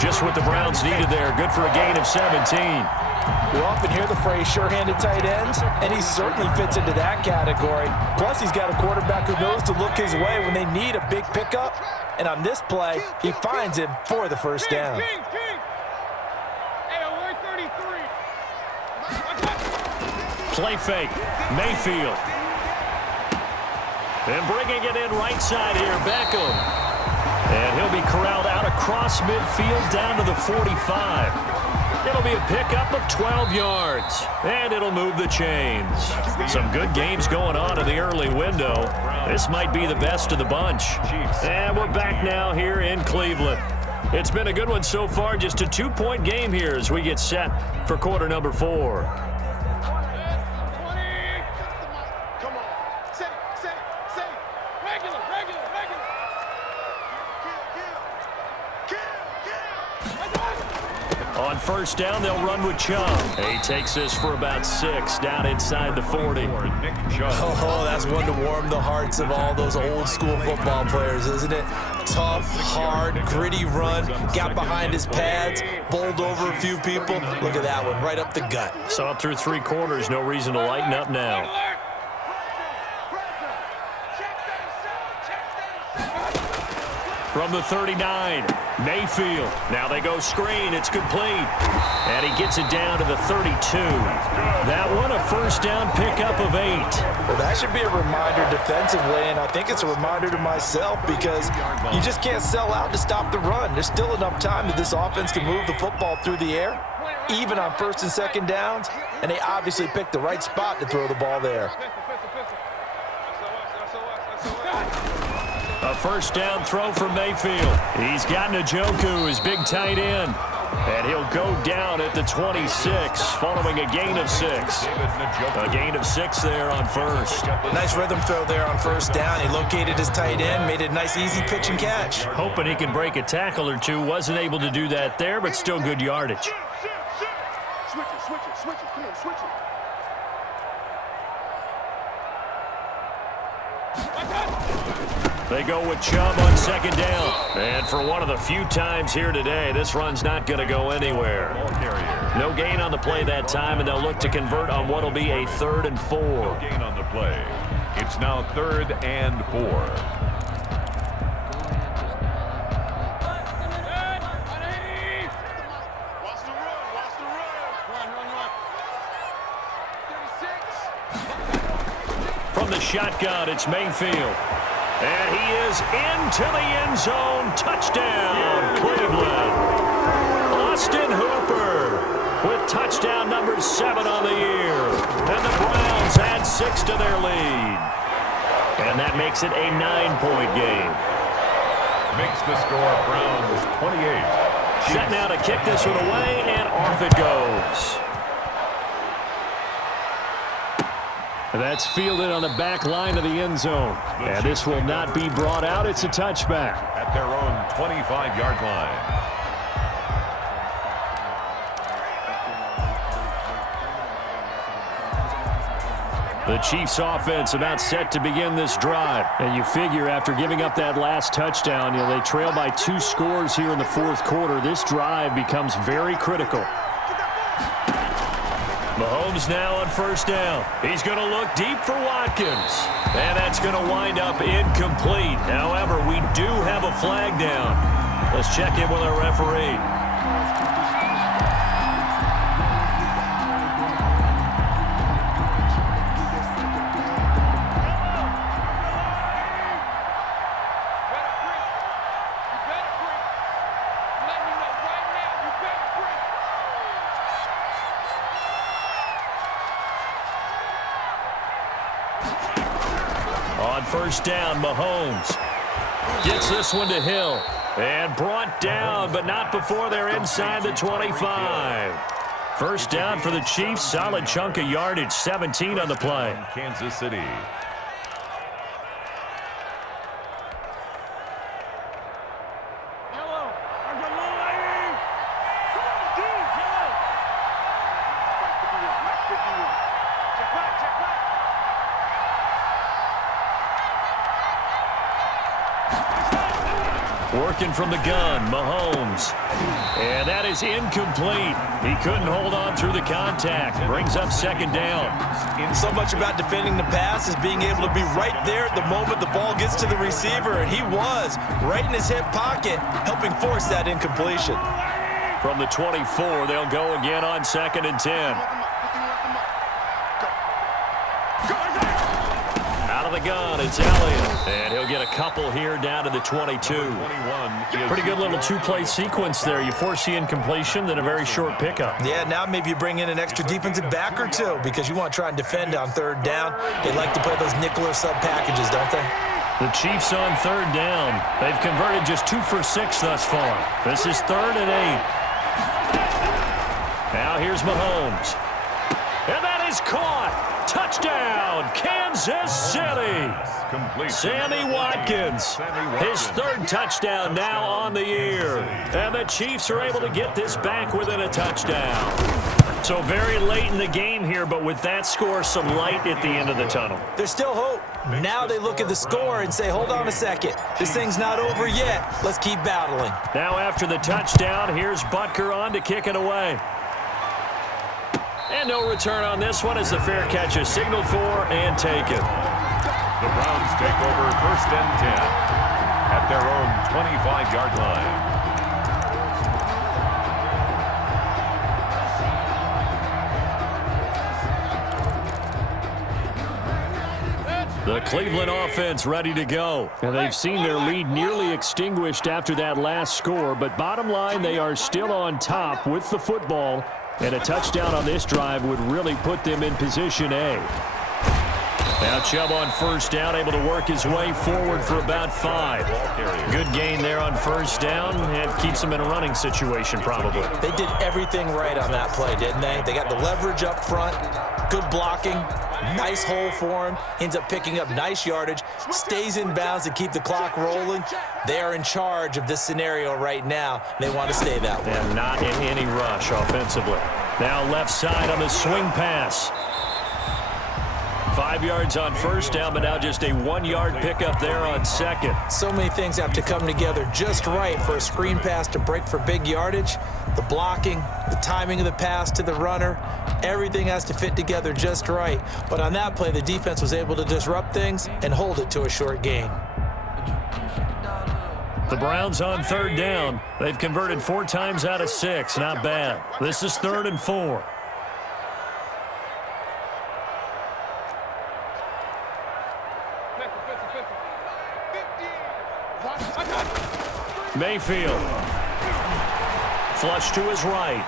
Just what the Browns needed there. Good for a gain of 17. We often hear the phrase sure-handed tight ends, and he certainly fits into that category. Plus, he's got a quarterback who knows to look his way when they need a big pickup. And on this play, he finds him for the 1st down. Play fake. Mayfield. And bringing it in right side here, Beckham. And he'll be corralled out across midfield down to the 45. It'll be a pickup of 12 yards. And it'll move the chains. Some good games going on in the early window. This might be the best of the bunch. And we're back now here in Cleveland. It's been a good one so far. Just a 2-point game here as we get set for quarter number 4. Come on. Set it. Regular. Kill. On first down, they'll run with Chubb. He takes this for about 6 down inside the 40. Oh, that's one to warm the hearts of all those old school football players, isn't it? Tough, hard, gritty run, got behind his pads, bowled over a few people. Look at that one, right up the gut. Saw it through 3 quarters, no reason to lighten up now. From the 39, Mayfield. Now they go screen. It's complete. And he gets it down to the 32. That one a first down pickup of 8. Well, that should be a reminder defensively, and I think it's a reminder to myself because you just can't sell out to stop the run. There's still enough time that this offense can move the football through the air, even on first and second downs, and they obviously picked the right spot to throw the ball there. A first down throw for Mayfield. He's got Njoku, his big tight end. And he'll go down at the 26 following a gain of 6. A gain of 6 there on first. Nice rhythm throw there on first down. He located his tight end, made it a nice easy pitch and catch. Hoping he can break a tackle or two. Wasn't able to do that there, but still good yardage. Switch it. Come on, switch it. They go with Chubb on second down. And for one of the few times here today, this run's not going to go anywhere. No gain on the play that time, and they'll look to convert on what will be a 3rd and 4. No gain on the play. It's now 3rd and 4. From the shotgun, it's Mayfield. And he is into the end zone. Touchdown, Cleveland. Austin Hooper with touchdown number 7 on the year. And the Browns add 6 to their lead. And that makes it a 9-point game. Makes the score Browns 28. Set now to kick this one away, and off it goes. That's fielded on the back line of the end zone. And this will not be brought out. It's a touchback. At their own 25-yard line. The Chiefs offense about set to begin this drive. And you figure after giving up that last touchdown, they trail by 2 scores here in the 4th quarter. This drive becomes very critical. Mahomes now on first down. He's going to look deep for Watkins. And that's going to wind up incomplete. However, we do have a flag down. Let's check in with our referee. First down, Mahomes gets this one to Hill and brought down, but not before they're inside the 25. First down for the Chiefs, solid chunk of yardage, 17 on the play. Kansas City. Working from the gun, Mahomes. And that is incomplete. He couldn't hold on through the contact. Brings up second down. So much about defending the pass is being able to be right there at the moment the ball gets to the receiver, and he was right in his hip pocket, helping force that incompletion. From the 24, they'll go again on 2nd and 10. Out of the gun, it's Elliott. And he'll get a couple here down to the 22. Pretty good little 2-play sequence there. You force the incompletion, then a very short pickup. Yeah, now maybe you bring in an extra defensive back or 2 because you want to try and defend on 3rd down. They like to play those nickel or sub packages, don't they? The Chiefs on third down. They've converted just 2 for 6 thus far. This is 3rd and 8. Now here's Mahomes. And that is caught. Touchdown, Kansas City. Sammy Watkins, his 3rd touchdown now on the year. And the Chiefs are able to get this back within a touchdown. So very late in the game here, but with that score, some light at the end of the tunnel. There's still hope. Now they look at the score and say, hold on a second. This thing's not over yet. Let's keep battling. Now after the touchdown, here's Butker on to kick it away. And no return on this one as the fair catch is signaled for and taken. The Browns take over 1st and 10 at their own 25-yard line. The Cleveland offense ready to go. And they've seen their lead nearly extinguished after that last score, but bottom line, they are still on top with the football, and a touchdown on this drive would really put them in position A. Now Chubb on 1st down, able to work his way forward for about 5. Good gain there on 1st down, and keeps them in a running situation probably. They did everything right on that play, didn't they? They got the leverage up front, good blocking, nice hole for him, ends up picking up nice yardage, stays in bounds to keep the clock rolling. They are in charge of this scenario right now. They want to stay that way. And not in any rush offensively. Now left side on the swing pass. 5 yards on 1st down, but now just a 1-yard pickup there on 2nd. So many things have to come together just right for a screen pass to break for big yardage. The blocking, the timing of the pass to the runner, everything has to fit together just right. But on that play, the defense was able to disrupt things and hold it to a short gain. The Browns on 3rd down. They've converted 4 times out of 6. Not bad. This is 3rd and 4. Mayfield. Flush to his right.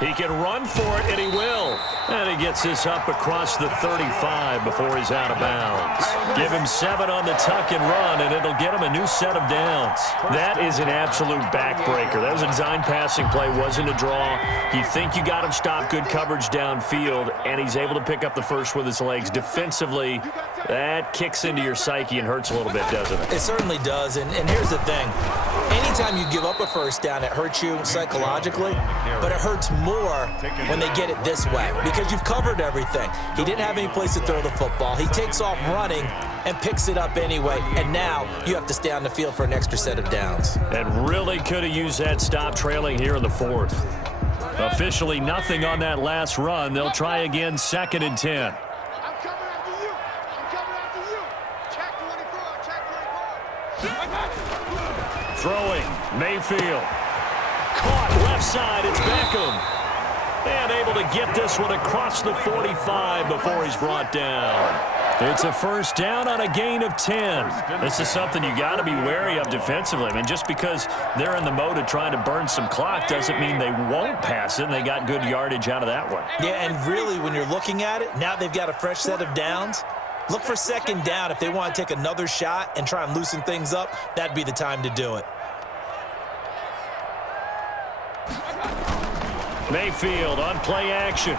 He can run for it, and he will. And he gets this up across the 35 before he's out of bounds. Give him 7 on the tuck and run, and it'll get him a new set of downs. That is an absolute backbreaker. That was a design passing play, wasn't a draw. You think you got him stopped, good coverage downfield, and he's able to pick up the first with his legs. Defensively, that kicks into your psyche and hurts a little bit, doesn't it? It certainly does, and here's the thing. Anytime you give up a 1st down, it hurts you psychologically, but it hurts more when they get it this way because you've covered everything. He didn't have any place to throw the football. He takes off running and picks it up anyway, and now you have to stay on the field for an extra set of downs. And really could have used that stop trailing here in the 4th. Officially nothing on that last run. They'll try again 2nd and 10. I'm coming after you. I'm coming after you. Check 24. Check 24. Throwing, Mayfield. Caught left side, it's Beckham. And able to get this one across the 45 before he's brought down. It's a 1st down on a gain of 10. This is something you got to be wary of defensively. I mean, just because they're in the mode of trying to burn some clock doesn't mean they won't pass it, and they got good yardage out of that one. Yeah, and really, when you're looking at it, now they've got a fresh set of downs. Look for 2nd down. If they want to take another shot and try and loosen things up, that'd be the time to do it. Mayfield on play action.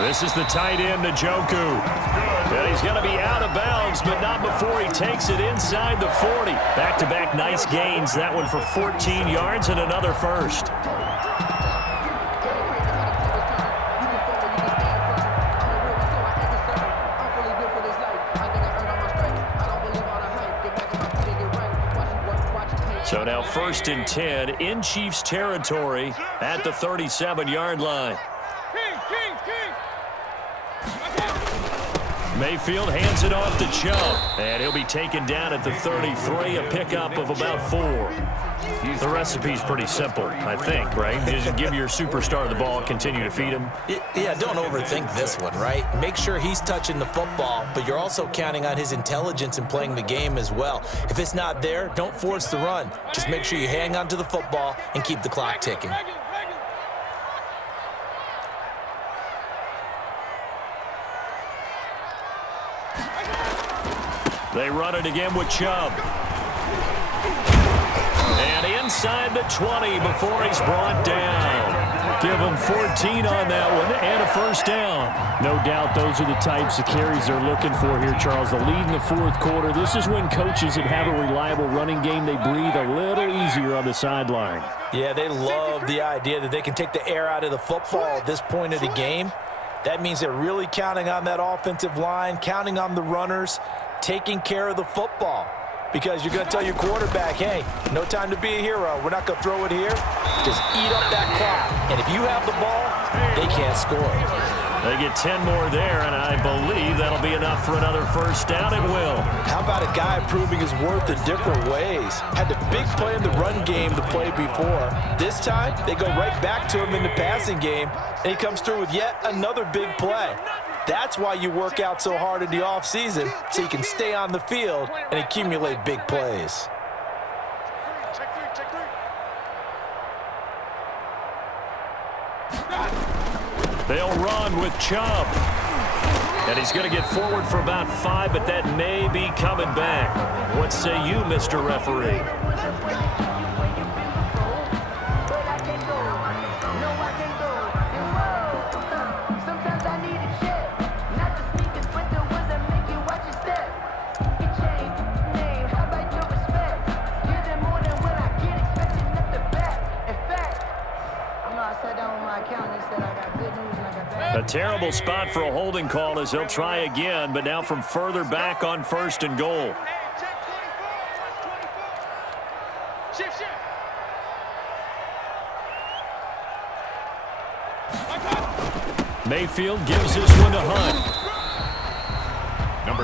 This is the tight end, Njoku. And he's going to be out of bounds, but not before he takes it inside the 40. Back-to-back nice gains. That one for 14 yards and another 1st. So now 1st and 10 in Chiefs territory at the 37-yard line. Mayfield hands it off to Chubb, and he'll be taken down at the 33, a pickup of about 4. The recipe's pretty simple, I think, right? Just give your superstar the ball, continue to feed him. Yeah, don't overthink this one, right? Make sure he's touching the football, but you're also counting on his intelligence in playing the game as well. If it's not there, don't force the run. Just make sure you hang on to the football and keep the clock ticking. They run it again with Chubb. And inside the 20 before he's brought down. Give him 14 on that one and a first down. No doubt those are the types of carries they're looking for here, Charles. The lead in the fourth quarter. This is when coaches that have a reliable running game, they breathe a little easier on the sideline. Yeah, they love the idea that they can take the air out of the football at this point of the game. That means they're really counting on that offensive line, counting on the runners, taking care of the football. Because you're going to tell your quarterback, hey, no time to be a hero. We're not going to throw it here. Just eat up that clock. And if you have the ball, they can't score. They get 10 more there, and I believe that'll be enough for another first down. It will. How about a guy proving his worth in different ways? Had the big play in the run game the play before. This time, they go right back to him in the passing game, and he comes through with yet another big play. That's why you work out so hard in the offseason, so you can stay on the field and accumulate big plays. They'll run with Chubb. And he's going to get forward for about 5, but that may be coming back. What say you, Mr. Referee? A terrible spot for a holding call as they'll try again, but now from further back on 1st and goal. Mayfield gives this one to Hunt.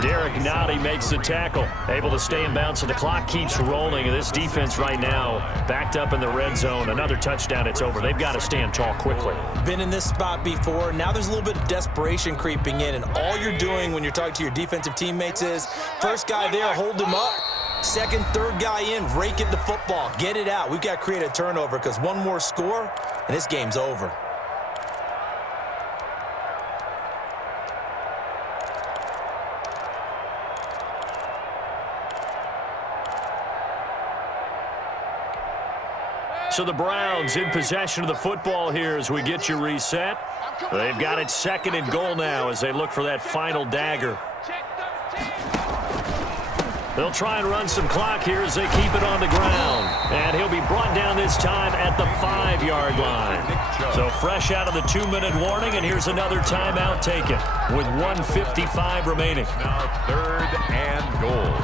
Derek Nottie makes the tackle. Able to stay in bounds, so the clock keeps rolling. And this defense right now backed up in the red zone. Another touchdown, it's over. They've got to stand tall quickly. Been in this spot before. Now there's a little bit of desperation creeping in. And all you're doing when you're talking to your defensive teammates is, first guy there, hold him up. Second, third guy in, rake at the football. Get it out. We've got to create a turnover because one more score, and this game's over. So the Browns in possession of the football here as we get you reset. They've got it 2nd and goal now as they look for that final dagger. They'll try and run some clock here as they keep it on the ground. And he'll be brought down this time at the 5-yard line. So fresh out of the 2-minute warning, and here's another timeout taken with 1:55 remaining. Now 3rd and goal.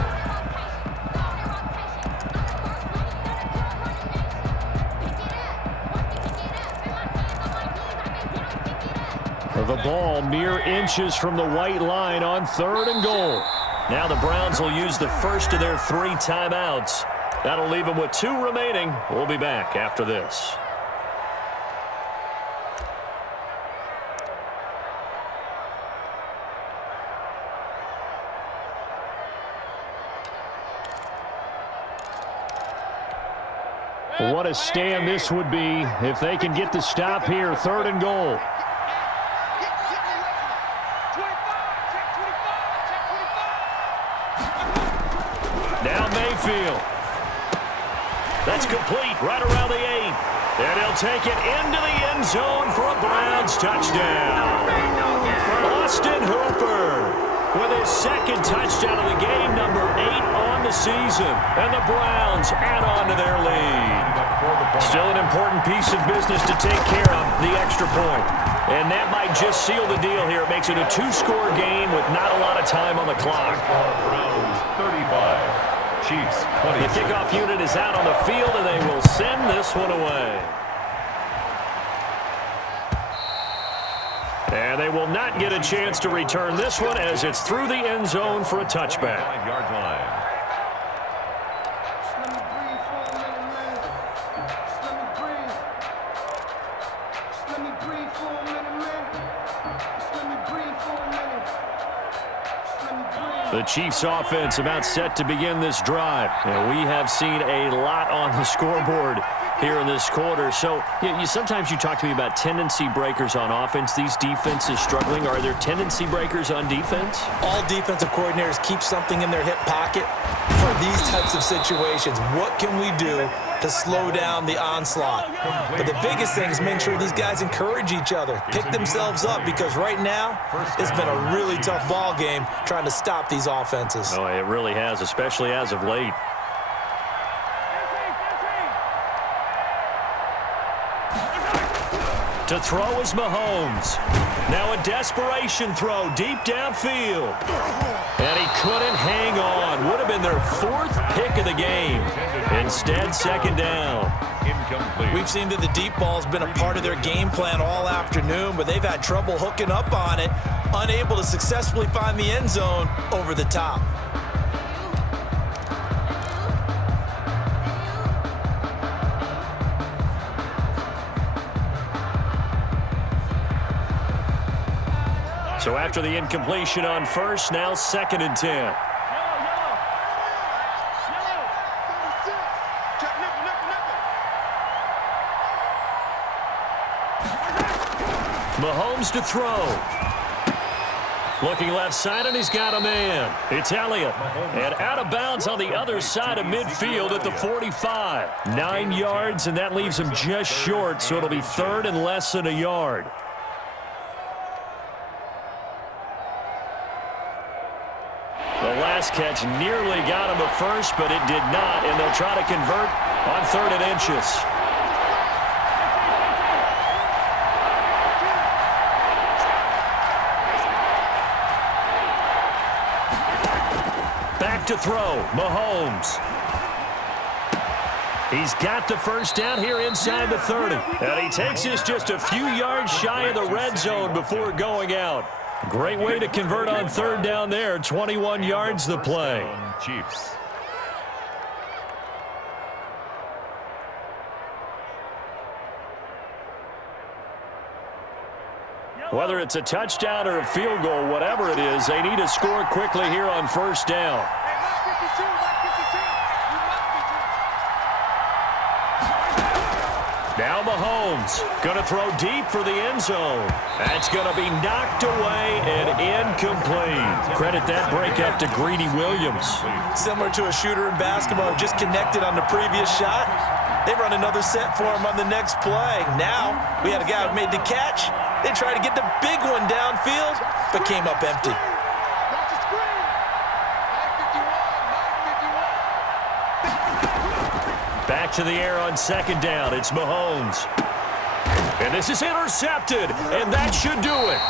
The ball mere inches from the white line on 3rd and goal. Now the Browns will use the first of their 3 timeouts. That'll leave them with 2 remaining. We'll be back after this. What a stand this would be if they can get the stop here. 3rd and goal. Now Mayfield. That's complete right around the 8. And he'll take it into the end zone for a Browns touchdown. Austin Hooper with his 2nd touchdown of the game, number 8 on the season. And the Browns add on to their lead. Still an important piece of business to take care of, the extra point. And that might just seal the deal here. It makes it a 2-score game with not a lot of time on the clock. Browns 35. Chiefs 20. The kickoff unit is out on the field, and they will send this one away. And they will not get a chance to return this one as it's through the end zone for a touchback. 5-yard line. The Chiefs offense about set to begin this drive. And we have seen a lot on the scoreboard here in this quarter. So sometimes you talk to me about tendency breakers on offense. These defenses struggling. Are there tendency breakers on defense? All defensive coordinators keep something in their hip pocket for these types of situations. What can we do to slow down the onslaught? But the biggest thing is make sure these guys encourage each other, pick themselves up, because right now it's been a really tough ball game trying to stop these offenses. Oh, it really has, especially as of late. To throw is Mahomes. Now a desperation throw deep downfield. And he couldn't hang on. Would have been their 4th pick of the game. Instead, second down. Incomplete. We've seen that the deep ball's been a part of their game plan all afternoon, but they've had trouble hooking up on it, unable to successfully find the end zone over the top. So after the incompletion on first, now 2nd and 10. Mahomes to throw. Looking left side, and he's got a man. It's Elliott. And out of bounds on the other side of midfield at the 45. 9 yards, and that leaves him just short, so it'll be 3rd and less than a yard. The last catch nearly got him a first, but it did not, and they'll try to convert on 3rd and inches. Back to throw, Mahomes. He's got the first down here inside the 30. And he takes this just a few yards shy of the red zone before going out. Great way to convert on 3rd down there. 21 yards the play. Chiefs. Whether it's a touchdown or a field goal, whatever it is, they need to score quickly here on 1st down. Now Mahomes going to throw deep for the end zone. That's going to be knocked away and incomplete. Credit that break up to Greedy Williams. Similar to a shooter in basketball, just connected on the previous shot. They run another set for him on the next play. Now we had a guy who made the catch. They tried to get the big one downfield, but came up empty. Back to the air on 2nd down. It's Mahomes. And this is intercepted, and that should do it.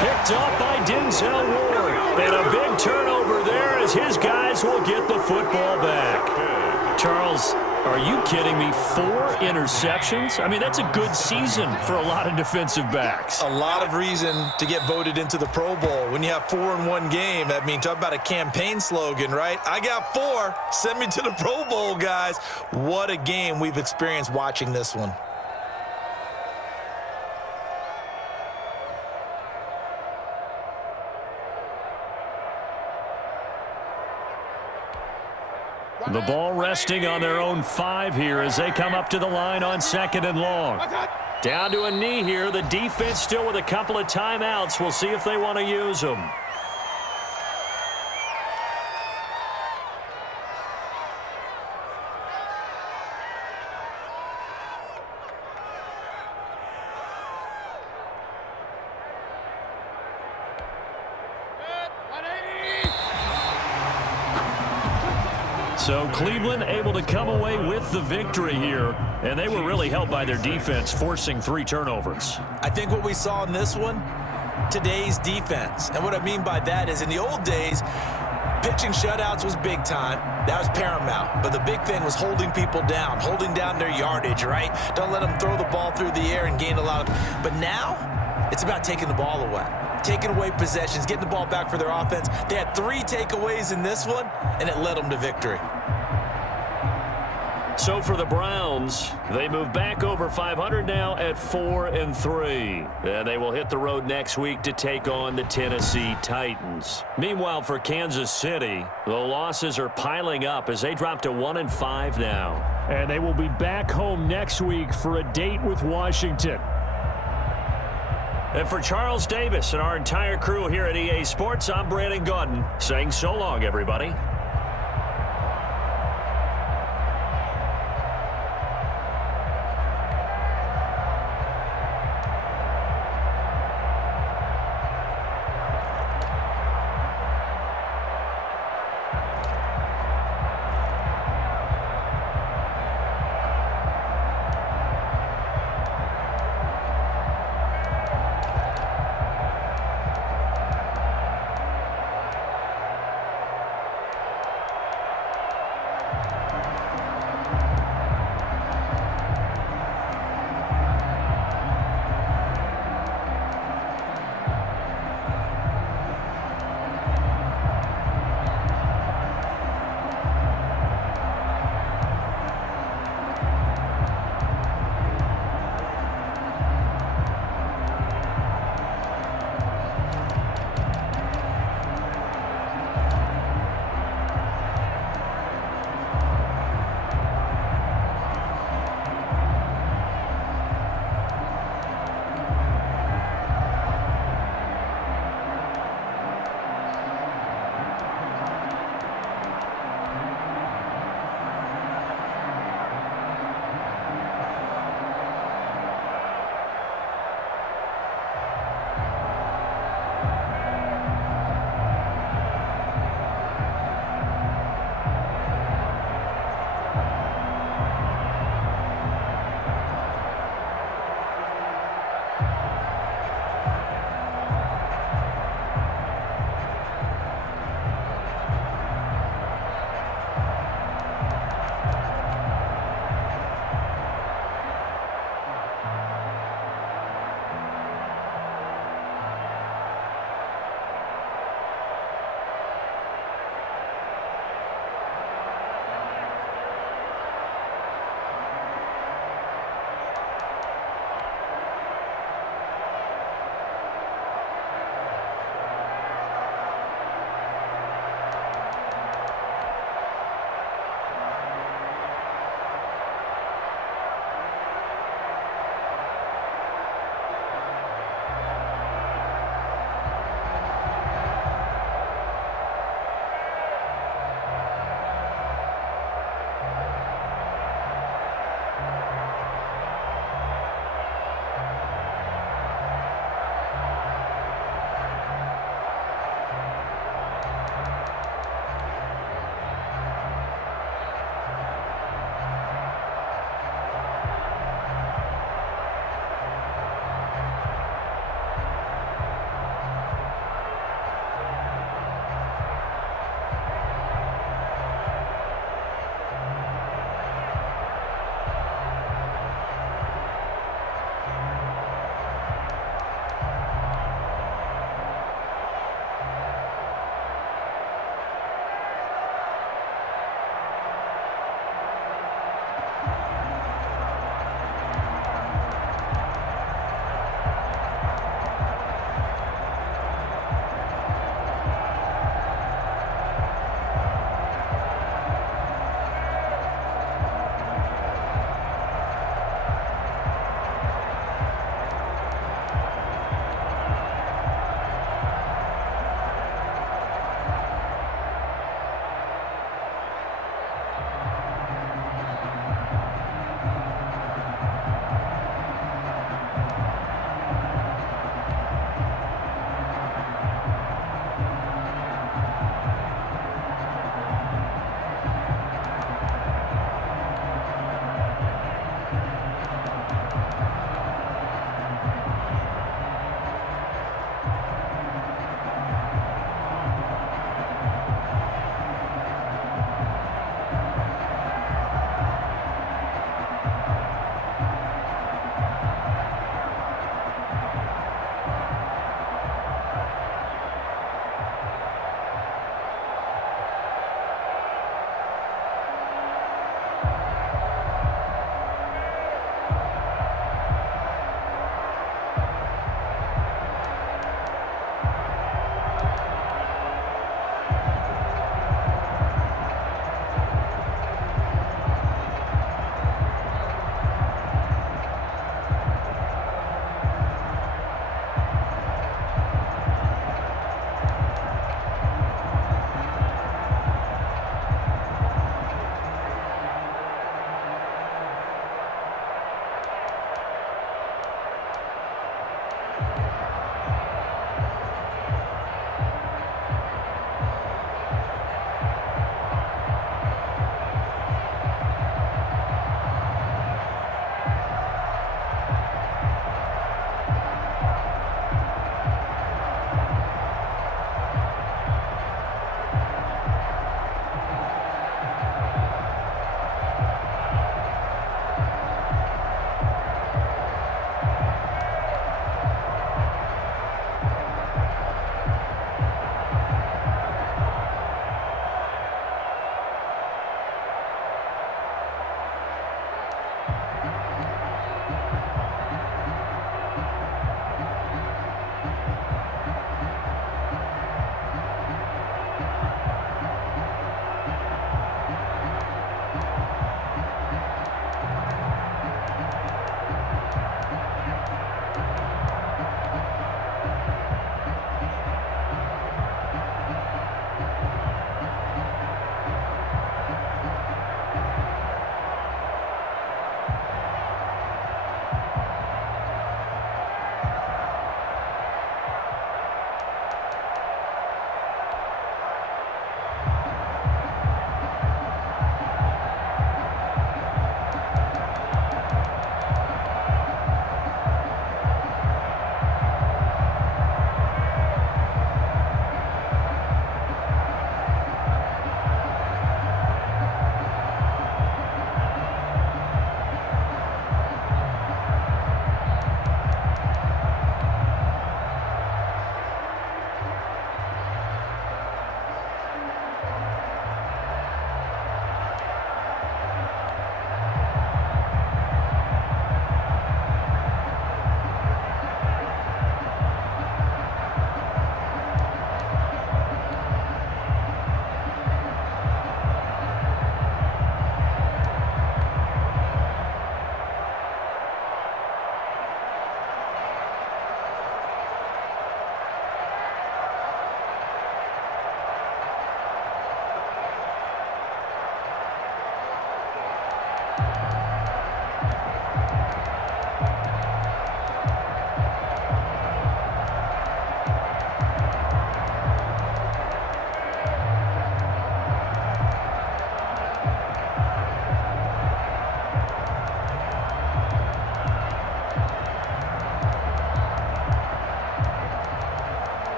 Picked up by Denzel Ward. And a big turnover there as his guys will get the football back. Charles, are you kidding me? 4 interceptions? I mean, that's a good season for a lot of defensive backs. A lot of reason to get voted into the Pro Bowl. When you have 4 in one game, I mean, talk about a campaign slogan, right? I got 4. Send me to the Pro Bowl, guys. What a game we've experienced watching this one. The ball resting on their own 5 here as they come up to the line on 2nd and long. Down to a knee here. The defense still with a couple of timeouts. We'll see if they want to use them. So Cleveland able to come away with the victory here, and they were really helped by their defense, forcing 3 turnovers. I think what we saw in this one, today's defense. And what I mean by that is in the old days, pitching shutouts was big time. That was paramount. But the big thing was holding people down, holding down their yardage, right? Don't let them throw the ball through the air and gain a lot of... But now, it's about taking the ball away. Taking away possessions, getting the ball back for their offense. They had 3 takeaways in this one, and it led them to victory. So for the Browns, they move back over 500 now at 4-3. And they will hit the road next week to take on the Tennessee Titans. Meanwhile, for Kansas City, the losses are piling up as they drop to 1-5 now. And they will be back home next week for a date with Washington. And for Charles Davis and our entire crew here at EA Sports, I'm Brandon Gaudin saying so long, everybody.